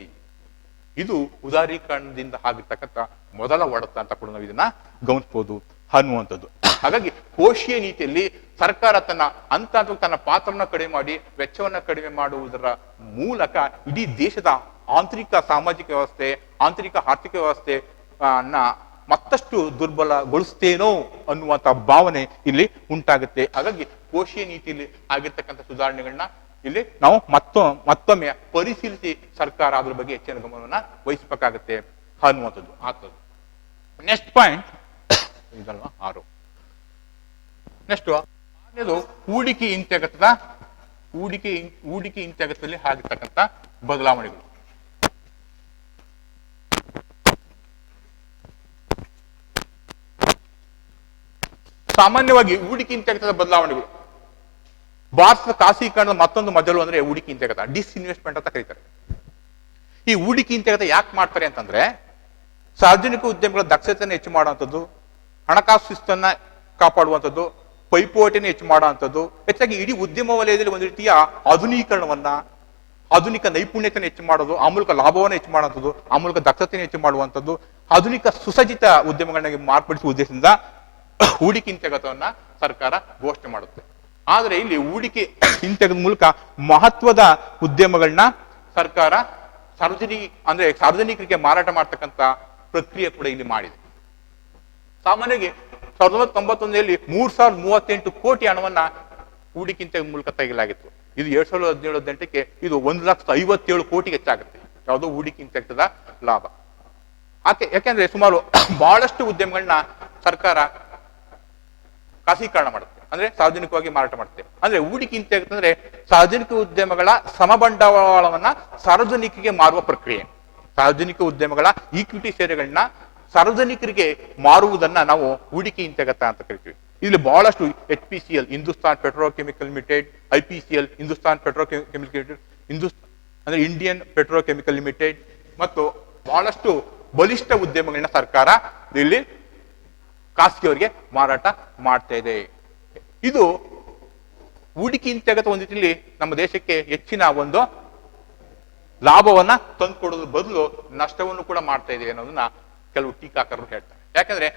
ಇದು ಉದಾರೀಕರಣದಿಂದ ಆಗಿರ್ತಕ್ಕಂಥ ಮೊದಲ ಒಡೆತ ಅಂತ ಕೂಡ ನಾವು ಇದನ್ನ ಗಮನಿಸಬಹುದು ಅನ್ನುವಂಥದ್ದು. ಹಾಗಾಗಿ ಕೋಶೀಯ ನೀತಿಯಲ್ಲಿ ಸರ್ಕಾರ ತನ್ನ ಪಾತ್ರನ ಕಡಿಮೆ ಮಾಡಿ ವೆಚ್ಚವನ್ನ ಕಡಿಮೆ ಮಾಡುವುದರ ಮೂಲಕ ಇಡೀ ದೇಶದ ಆಂತರಿಕ ಸಾಮಾಜಿಕ ವ್ಯವಸ್ಥೆ, ಆಂತರಿಕ ಆರ್ಥಿಕ ವ್ಯವಸ್ಥೆ ಮತ್ತಷ್ಟು ದುರ್ಬಲಗೊಳಿಸ್ತೇನೋ ಅನ್ನುವಂಥ ಭಾವನೆ ಇಲ್ಲಿ ಉಂಟಾಗುತ್ತೆ. ಹಾಗಾಗಿ ಕೋಶೀಯ ನೀತಿಯಲ್ಲಿ ಆಗಿರ್ತಕ್ಕಂಥ ಸುಧಾರಣೆಗಳನ್ನ ಇಲ್ಲಿ ನಾವು ಮತ್ತೊಮ್ಮೆ ಪರಿಶೀಲಿಸಿ ಸರ್ಕಾರ ಅದ್ರ ಬಗ್ಗೆ ಹೆಚ್ಚಿನ ಗಮನವನ್ನ ವಹಿಸಬೇಕಾಗತ್ತೆ ಅನ್ನುವಂಥದ್ದು ಆಗ್ತದೆ. Next point ಇದಲ್ವಾ 6. ನೆಕ್ಸ್ಟ್ ಹೂಡಿಕೆ ಹಿಂತೆಗೆತದಲ್ಲಿ ಆಗಿರ್ತಕ್ಕಂಥ ಬದಲಾವಣೆಗಳು. ಸಾಮಾನ್ಯವಾಗಿ ಹೂಡಿಕೆ ಹಿಂತೆಗೆತದ ಬದಲಾವಣೆಗಳು ಭಾರತದ ಖಾಸಗೀಕರಣದ ಮತ್ತೊಂದು ಮಜಲು ಅಂದ್ರೆ ಹೂಡಿಕೆ ಹಿಂತೆಗೆತ, ಡಿಸ್ಇನ್ವೆಸ್ಟ್ಮೆಂಟ್ ಅಂತ ಕರೀತಾರೆ. ಈ ಹೂಡಿಕೆ ಹಿಂತೆಗೆತ ಯಾಕೆ ಮಾಡ್ತಾರೆ ಅಂತಂದ್ರೆ, ಸಾರ್ವಜನಿಕ ಉದ್ಯಮಗಳ ದಕ್ಷತೆಯನ್ನು ಹೆಚ್ಚು ಮಾಡುವಂಥದ್ದು, ಹಣಕಾಸು ಶಿಸ್ತನ್ನ ಕಾಪಾಡುವಂಥದ್ದು, ಪೈಪೋಟಿನ ಹೆಚ್ಚು ಮಾಡುವಂಥದ್ದು, ಹೆಚ್ಚಾಗಿ ಇಡೀ ಉದ್ಯಮ ವಲಯದಲ್ಲಿ ಒಂದು ರೀತಿಯ ಆಧುನೀಕರಣವನ್ನ, ಆಧುನಿಕ ನೈಪುಣ್ಯತೆಯನ್ನು ಹೆಚ್ಚು ಮಾಡೋದು, ಆ ಮೂಲಕ ಲಾಭವನ್ನು ಹೆಚ್ಚು ಮಾಡುವಂಥದ್ದು, ಆ ಮೂಲಕ ದಕ್ಷತೆಯನ್ನು ಹೆಚ್ಚು ಮಾಡುವಂಥದ್ದು, ಆಧುನಿಕ ಸುಸಜ್ಜಿತ ಉದ್ಯಮಗಳನ್ನಾಗಿ ಮಾರ್ಪಡಿಸುವ ಉದ್ದೇಶದಿಂದ ಹೂಡಿಕೆ ಹಿಂತೆಗೆತವನ್ನ ಸರ್ಕಾರ ಘೋಷಣೆ ಮಾಡುತ್ತೆ. ಆದ್ರೆ ಇಲ್ಲಿ ಹೂಡಿಕೆ ಹಿಂತೆಗೆದ ಮೂಲಕ ಮಹತ್ವದ ಉದ್ಯಮಗಳನ್ನ ಸರ್ಕಾರ ಸಾರ್ವಜನಿಕರಿಗೆ ಮಾರಾಟ ಮಾಡ್ತಕ್ಕಂಥ ಪ್ರಕ್ರಿಯೆ ಕೂಡ ಇಲ್ಲಿ ಮಾಡಿದೆ. ಸಾಮಾನ್ಯವಾಗಿ 1991ರಲ್ಲಿ 3038 ಕೋಟಿ ಹಣವನ್ನ ಹೂಡಿಕೆ ಹಿಂತೆಗೆದ ಮೂಲಕ ತೆಗೆಯಲಾಗಿತ್ತು. ಇದು 2017-18ಕ್ಕೆ ಇದು 1,57 ಕೋಟಿಗೆ ಹೆಚ್ಚಾಗುತ್ತೆ. ಯಾವುದೋ ಹೂಡಿಕೆ ಹಿಂತೆಗೆತದ ಲಾಭ. ಯಾಕೆಂದ್ರೆ ಸುಮಾರು ಬಹಳಷ್ಟು ಉದ್ಯಮಗಳನ್ನ ಸರ್ಕಾರ ಖಾಸಗೀಕರಣ ಮಾಡುತ್ತೆ, ಅಂದ್ರೆ ಸಾರ್ವಜನಿಕವಾಗಿ ಮಾರಾಟ ಮಾಡುತ್ತೆ. ಅಂದ್ರೆ ಹೂಡಿಕೆ ಹಿಂತೆಗೆತ ಸಾರ್ವಜನಿಕ ಉದ್ಯಮಗಳ ಸಮಬಂಡವಾಳವನ್ನ ಸಾರ್ವಜನಿಕರಿಗೆ ಮಾರುವ ಪ್ರಕ್ರಿಯೆ. ಸಾರ್ವಜನಿಕ ಉದ್ಯಮಗಳ ಈಕ್ವಿಟಿ ಷೇರುಗಳನ್ನ ಸಾರ್ವಜನಿಕರಿಗೆ ಮಾರುವುದನ್ನ ನಾವು ಹೂಡಿಕೆ ಹಿಂತೆಗೆತ ಅಂತ ಕರಿತೀವಿ. ಇಲ್ಲಿ ಬಹಳಷ್ಟು HPCL, Hindustan petrochemical limited, IPCL, Hindustan petrochemical limited, ಅಂದ್ರೆ ಇಂಡಿಯನ್ ಪೆಟ್ರೋಕೆಮಿಕಲ್ ಲಿಮಿಟೆಡ್ ಮತ್ತು ಬಹಳಷ್ಟು ಬಲಿಷ್ಠ ಉದ್ಯಮಗಳನ್ನ ಸರ್ಕಾರ ಇಲ್ಲಿ ಖಾಸಗಿಯವರಿಗೆ ಮಾರಾಟ ಮಾಡ್ತಾ ಇದೆ. ಇದು ಹೂಡಿಕೆ ಹಿಂತೆಗೆತ ಒಂದು ರೀತಿಯಲ್ಲಿ ನಮ್ಮ ದೇಶಕ್ಕೆ ಹೆಚ್ಚಿನ ಒಂದು ಲಾಭವನ್ನ ತಂದುಕೊಡೋದ್ರ ಬದಲು ನಷ್ಟವನ್ನು ಕೂಡ ಮಾಡ್ತಾ ಇದೆ ಅನ್ನೋದನ್ನ ಕೆಲವು ಟೀಕಾಕಾರರು ಹೇಳ್ತಾರೆ. ಯಾಕಂದ್ರೆ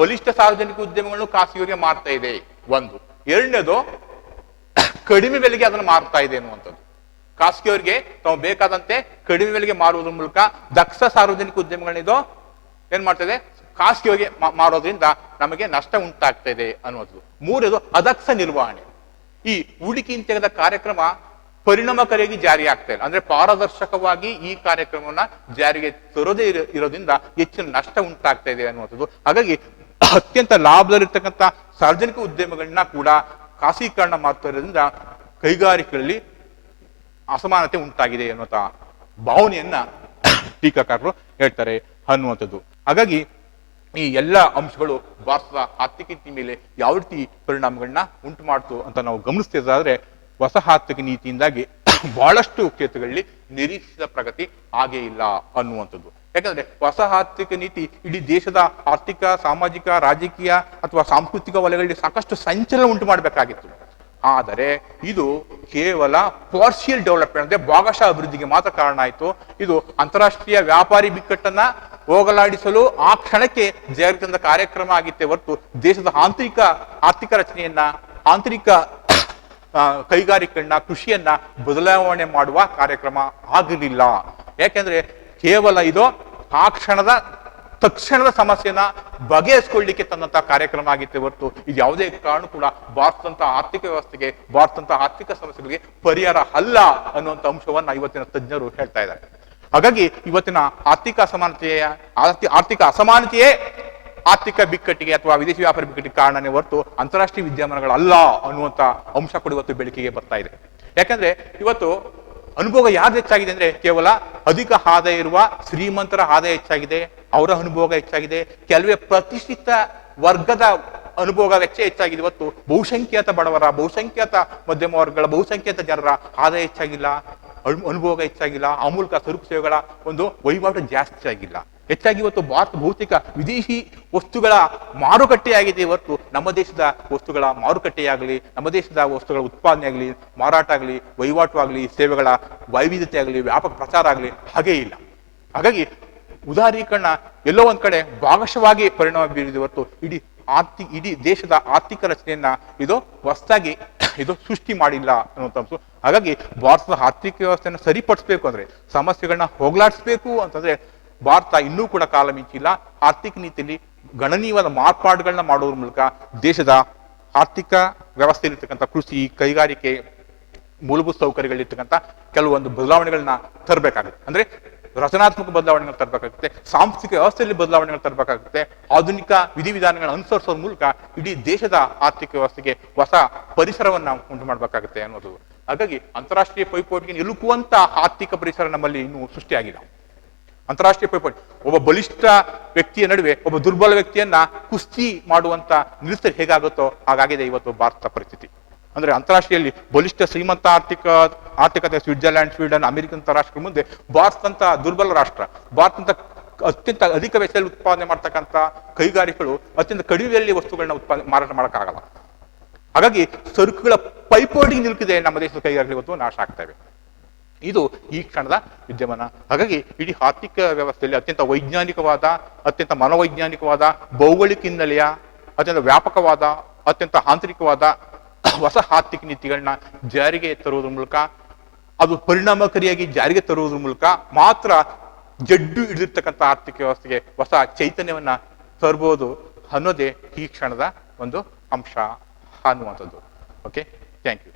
ಬಲಿಷ್ಠ ಸಾರ್ವಜನಿಕ ಉದ್ಯಮಗಳನ್ನು ಖಾಸಗಿಯವರಿಗೆ ಮಾರ್ತಾ ಇದೆ ಒಂದು. ಎರಡನೇದು, ಕಡಿಮೆ ಬೆಲೆಗೆ ಅದನ್ನು ಮಾರ್ತಾ ಇದೆ ಅನ್ನುವಂಥದ್ದು. ಖಾಸಗಿಯವರಿಗೆ ತಾವು ಬೇಕಾದಂತೆ ಕಡಿಮೆ ಬೆಲೆಗೆ ಮಾರುವುದರ ಮೂಲಕ ದಕ್ಷ ಸಾರ್ವಜನಿಕ ಉದ್ಯಮಗಳನ್ನಿದು ಏನ್ ಮಾಡ್ತಾ ಇದೆ, ಖಾಸಗಿಯವರಿಗೆ ಮಾರೋದ್ರಿಂದ ನಮಗೆ ನಷ್ಟ ಉಂಟಾಗ್ತಾ ಇದೆ ಅನ್ನುವಂಥದ್ದು. ಮೂರನೇದು, ಅದಕ್ಷ ನಿರ್ವಹಣೆ. ಈ ಹೂಡಿಕೆ ಹಿಂತೆಗೆದ ಕಾರ್ಯಕ್ರಮ ಪರಿಣಾಮಕಾರಿಯಾಗಿ ಜಾರಿ ಆಗ್ತಾ ಇಲ್ಲ, ಅಂದ್ರೆ ಪಾರದರ್ಶಕವಾಗಿ ಈ ಕಾರ್ಯಕ್ರಮವನ್ನ ಜಾರಿಗೆ ತರೋದೇ ಇರೋದ್ರಿಂದ ಹೆಚ್ಚಿನ ನಷ್ಟ ಉಂಟಾಗ್ತಾ ಇದೆ ಅನ್ನುವಂಥದ್ದು. ಹಾಗಾಗಿ ಅತ್ಯಂತ ಲಾಭದಲ್ಲಿರ್ತಕ್ಕಂಥ ಸಾರ್ವಜನಿಕ ಉದ್ಯಮಗಳನ್ನ ಕೂಡ ಖಾಸಗೀಕರಣ ಮಾಡ್ತಾ ಇರೋದ್ರಿಂದ ಕೈಗಾರಿಕೆಗಳಲ್ಲಿ ಅಸಮಾನತೆ ಉಂಟಾಗಿದೆ ಅನ್ನುವಂಥ ಭಾವನೆಯನ್ನ ಟೀಕಾಕಾರರು ಹೇಳ್ತಾರೆ ಅನ್ನುವಂಥದ್ದು. ಹಾಗಾಗಿ ಈ ಎಲ್ಲ ಅಂಶಗಳು ಭಾರತದ ಆರ್ಥಿಕ ನೀತಿ ಮೇಲೆ ಯಾವ ರೀತಿ ಪರಿಣಾಮಗಳನ್ನ ಉಂಟು ಮಾಡ್ತು ಅಂತ ನಾವು ಗಮನಿಸ್ತಿದ್ದಾದ್ರೆ, ಹೊಸ ಆರ್ಥಿಕ ನೀತಿಯಿಂದಾಗಿ ಬಹಳಷ್ಟು ಕ್ಷೇತ್ರಗಳಲ್ಲಿ ನಿರೀಕ್ಷಿತ ಪ್ರಗತಿ ಆಗೇ ಇಲ್ಲ ಅನ್ನುವಂಥದ್ದು. ಯಾಕಂದ್ರೆ ಹೊಸ ಆರ್ಥಿಕ ನೀತಿ ಇಡೀ ದೇಶದ ಆರ್ಥಿಕ, ಸಾಮಾಜಿಕ, ರಾಜಕೀಯ ಅಥವಾ ಸಾಂಸ್ಕೃತಿಕ ವಲಯಗಳಲ್ಲಿ ಸಾಕಷ್ಟು ಸಂಚಲನ ಉಂಟು ಮಾಡಬೇಕಾಗಿತ್ತು. ಆದರೆ ಇದು ಕೇವಲ ಪಾರ್ಷಿಯಲ್ ಡೆವಲಪ್ಮೆಂಟ್, ಅಂದ್ರೆ ಭಾಗಶಃ ಅಭಿವೃದ್ಧಿಗೆ ಮಾತ್ರ ಕಾರಣ ಆಯಿತು. ಇದು ಅಂತಾರಾಷ್ಟ್ರೀಯ ವ್ಯಾಪಾರಿ ಬಿಕ್ಕಟ್ಟನ್ನ ಹೋಗಲಾಡಿಸಲು ಆ ಕ್ಷಣಕ್ಕೆ ಜಾರಿಗೆ ತಂದ ಕಾರ್ಯಕ್ರಮ ಆಗಿತ್ತೆ ಹೊರತು ದೇಶದ ಆರ್ಥಿಕ ರಚನೆಯನ್ನ, ಆಂತರಿಕ ಕೈಗಾರಿಕೆಗಳನ್ನ, ಕೃಷಿಯನ್ನ ಬದಲಾವಣೆ ಮಾಡುವ ಕಾರ್ಯಕ್ರಮ ಆಗಿರಲಿಲ್ಲ. ಯಾಕೆಂದ್ರೆ ಕೇವಲ ಇದು ಆ ಕ್ಷಣದ ತಕ್ಷಣದ ಸಮಸ್ಯೆನ ಬಗೆಹರಿಸಿಕೊಳ್ಳಿಕ್ಕೆ ತಂದಂತಹ ಕಾರ್ಯಕ್ರಮ ಆಗಿತ್ತೆ ಹೊರತು ಇದು ಯಾವುದೇ ಕಾರಣ ಕೂಡ ಭಾರತದಂತಹ ಆರ್ಥಿಕ ವ್ಯವಸ್ಥೆಗೆ, ಭಾರತದಂತಹ ಆರ್ಥಿಕ ಸಮಸ್ಯೆಗಳಿಗೆ ಪರಿಹಾರ ಅಲ್ಲ ಅನ್ನುವಂಥ ಅಂಶವನ್ನ ಇವತ್ತಿನ ತಜ್ಞರು ಹೇಳ್ತಾ ಇದ್ದಾರೆ. ಹಾಗಾಗಿ ಇವತ್ತಿನ ಆರ್ಥಿಕ ಅಸಮಾನತೆಯೇ ಆರ್ಥಿಕ ಬಿಕ್ಕಟ್ಟಿಗೆ ಅಥವಾ ವಿದೇಶಿ ವ್ಯಾಪಾರ ಬಿಕ್ಕಟ್ಟಿಗೆ ಕಾರಣನೇ ಹೊರತು ಅಂತಾರಾಷ್ಟ್ರೀಯ ವಿದ್ಯಮಾನಗಳಲ್ಲ ಅನ್ನುವಂಥ ಅಂಶ ಕೂಡ ಇವತ್ತು ಬೆಳಕಿಗೆ ಬರ್ತಾ ಇದೆ. ಯಾಕಂದ್ರೆ ಇವತ್ತು ಅನುಭೋಗ ಯಾವ್ದು ಹೆಚ್ಚಾಗಿದೆ ಅಂದ್ರೆ ಕೇವಲ ಅಧಿಕ ಆದಾಯ ಇರುವ ಶ್ರೀಮಂತರ ಆದಾಯ ಹೆಚ್ಚಾಗಿದೆ, ಅವರ ಅನುಭೋಗ ಹೆಚ್ಚಾಗಿದೆ. ಕೆಲವೇ ಪ್ರತಿಷ್ಠಿತ ವರ್ಗದ ಅನುಭೋಗ ವೆಚ್ಚ ಹೆಚ್ಚಾಗಿದೆ. ಇವತ್ತು ಬಹುಸಂಖ್ಯಾತ ಬಡವರ, ಬಹುಸಂಖ್ಯಾತ ಮಧ್ಯಮ ವರ್ಗಗಳ, ಬಹುಸಂಖ್ಯಾತ ಜನರ ಆದಾಯ ಹೆಚ್ಚಾಗಿಲ್ಲ, ಅನುಭೋಗ ಹೆಚ್ಚಾಗಿಲ್ಲ. ಆ ಮೂಲಕ ಸರಕು ಸೇವೆಗಳ ಒಂದು ವಹಿವಾಟು ಜಾಸ್ತಿ ಆಗಿಲ್ಲ. ಹೆಚ್ಚಾಗಿ ಇವತ್ತು ಭಾರತ ಬಹುತೇಕ ವಿದೇಶಿ ವಸ್ತುಗಳ ಮಾರುಕಟ್ಟೆಯಾಗಿದೆ ಹೊರತು ನಮ್ಮ ದೇಶದ ವಸ್ತುಗಳ ಮಾರುಕಟ್ಟೆಯಾಗಲಿ, ನಮ್ಮ ದೇಶದ ವಸ್ತುಗಳ ಉತ್ಪಾದನೆ ಆಗಲಿ, ಮಾರಾಟ ಆಗಲಿ, ವಹಿವಾಟು ಆಗಲಿ, ಸೇವೆಗಳ ವೈವಿಧ್ಯತೆ ಆಗಲಿ, ವ್ಯಾಪಕ ಪ್ರಚಾರ ಆಗಲಿ ಹಾಗೇ ಇಲ್ಲ. ಹಾಗಾಗಿ ಉದಾರೀಕರಣ ಎಲ್ಲೋ ಒಂದ್ ಕಡೆ ಭಾಗಶವಾಗಿ ಪರಿಣಾಮ ಬೀರಿದೆ ಹೊರತು ಇಡೀ ದೇಶದ ಆರ್ಥಿಕ ರಚನೆಯನ್ನ ಇದು ಹೊಸದಾಗಿ ಇದು ಸೃಷ್ಟಿ ಮಾಡಿಲ್ಲ ಅನ್ನುವಂಥ ಅಂಶ. ಹಾಗಾಗಿ ಭಾರತದ ಆರ್ಥಿಕ ವ್ಯವಸ್ಥೆಯನ್ನು ಸರಿಪಡಿಸ್ಬೇಕು ಅಂದ್ರೆ, ಸಮಸ್ಯೆಗಳನ್ನ ಹೋಗ್ಲಾಡಿಸ್ಬೇಕು ಅಂತಂದ್ರೆ ಭಾರತ ಇನ್ನೂ ಕೂಡ ಕಾಲ ಮಿಂಚಿಲ್ಲ. ಆರ್ಥಿಕ ನೀತಿಯಲ್ಲಿ ಗಣನೀಯವಾದ ಮಾರ್ಪಾಡುಗಳನ್ನ ಮಾಡೋದ್ರ ಮೂಲಕ ದೇಶದ ಆರ್ಥಿಕ ವ್ಯವಸ್ಥೆಯಲ್ಲಿರ್ತಕ್ಕಂಥ ಕೃಷಿ, ಕೈಗಾರಿಕೆ, ಮೂಲಭೂತ ಸೌಕರ್ಯಗಳಿರ್ತಕ್ಕಂಥ ಕೆಲವೊಂದು ಬದಲಾವಣೆಗಳನ್ನ ತರಬೇಕಾಗುತ್ತೆ. ಅಂದ್ರೆ ರಚನಾತ್ಮಕ ಬದಲಾವಣೆಗಳು ತರಬೇಕಾಗುತ್ತೆ, ಸಾಂಸ್ಥಿಕ ವ್ಯವಸ್ಥೆಯಲ್ಲಿ ಬದಲಾವಣೆಗಳು ತರಬೇಕಾಗುತ್ತೆ. ಆಧುನಿಕ ವಿಧಿವಿಧಾನಗಳನ್ನು ಅನುಸರಿಸೋದ್ರ ಮೂಲಕ ಇಡೀ ದೇಶದ ಆರ್ಥಿಕ ವ್ಯವಸ್ಥೆಗೆ ಹೊಸ ಪರಿಸರವನ್ನ ಉಂಟು ಮಾಡಬೇಕಾಗುತ್ತೆ ಅನ್ನೋದು. ಹಾಗಾಗಿ ಅಂತಾರಾಷ್ಟ್ರೀಯ ಪೈಪೋಟಿಗೆ ನಿಲುಕುವಂತ ಆರ್ಥಿಕ ಪರಿಸರ ನಮ್ಮಲ್ಲಿ ಇನ್ನೂ ಸೃಷ್ಟಿಯಾಗಿಲ್ಲ. ಅಂತಾರಾಷ್ಟ್ರೀಯ ಪೈಪೋಟಿ ಒಬ್ಬ ಬಲಿಷ್ಠ ವ್ಯಕ್ತಿಯ ನಡುವೆ ಒಬ್ಬ ದುರ್ಬಲ ವ್ಯಕ್ತಿಯನ್ನ ಕುಸ್ತಿ ಮಾಡುವಂತ ನಿಲ್ಲಿಸಲು ಹೇಗಾಗುತ್ತೋ ಹಾಗಾಗಿದೆ ಇವತ್ತು ಭಾರತದ ಪರಿಸ್ಥಿತಿ. ಅಂದ್ರೆ ಅಂತಾರಾಷ್ಟ್ರೀಯಲ್ಲಿ ಬಲಿಷ್ಠ ಶ್ರೀಮಂತ ಆರ್ಥಿಕತೆ ಸ್ವಿಟ್ಜರ್ಲ್ಯಾಂಡ್, ಸ್ವೀಡನ್, ಅಮೆರಿಕಂತ ರಾಷ್ಟ್ರ ಮುಂದೆ ಭಾರತದಂತ ದುರ್ಬಲ ರಾಷ್ಟ್ರ, ಭಾರತದಂತ ಅತ್ಯಂತ ಅಧಿಕ ವೆಚ್ಚದಲ್ಲಿ ಉತ್ಪಾದನೆ ಮಾಡ್ತಕ್ಕಂಥ ಕೈಗಾರಿಕೆಗಳು ಅತ್ಯಂತ ಕಡಿಮೆಯಲ್ಲಿ ವಸ್ತುಗಳನ್ನ ಮಾರಾಟ ಮಾಡೋಕ್ಕಾಗಲ್ಲ. ಹಾಗಾಗಿ ಸರಕುಗಳ ಪೈಪೋಟಿಗೆ ನಿಲುಕಿದೆ ನಮ್ಮ ದೇಶದ ಕೈಗಾರಿಕೆಗಳು ಇವತ್ತು ನಾಶ ಆಗ್ತವೆ. ಇದು ಈ ಕ್ಷಣದ ವಿದ್ಯಮಾನ. ಹಾಗಾಗಿ ಇಡೀ ಆರ್ಥಿಕ ವ್ಯವಸ್ಥೆಯಲ್ಲಿ ಅತ್ಯಂತ ವೈಜ್ಞಾನಿಕವಾದ, ಅತ್ಯಂತ ಮನೋವೈಜ್ಞಾನಿಕವಾದ, ಭೌಗೋಳಿಕ ಹಿನ್ನೆಲೆಯ, ಅತ್ಯಂತ ವ್ಯಾಪಕವಾದ, ಅತ್ಯಂತ ಆಂತರಿಕವಾದ ಹೊಸ ಆರ್ಥಿಕ ನೀತಿಗಳನ್ನ ಜಾರಿಗೆ ತರುವುದ್ರ ಮೂಲಕ, ಅದು ಪರಿಣಾಮಕಾರಿಯಾಗಿ ಜಾರಿಗೆ ತರುವುದ್ರ ಮೂಲಕ ಮಾತ್ರ ಜಡ್ಡು ಹಿಡಿದಿರ್ತಕ್ಕಂಥ ಆರ್ಥಿಕ ವ್ಯವಸ್ಥೆಗೆ ಹೊಸ ಚೈತನ್ಯವನ್ನ ತರಬಹುದು ಅನ್ನೋದೇ ಈ ಕ್ಷಣದ ಒಂದು ಅಂಶ ಅನ್ನುವಂಥದ್ದು. Okay, thank you.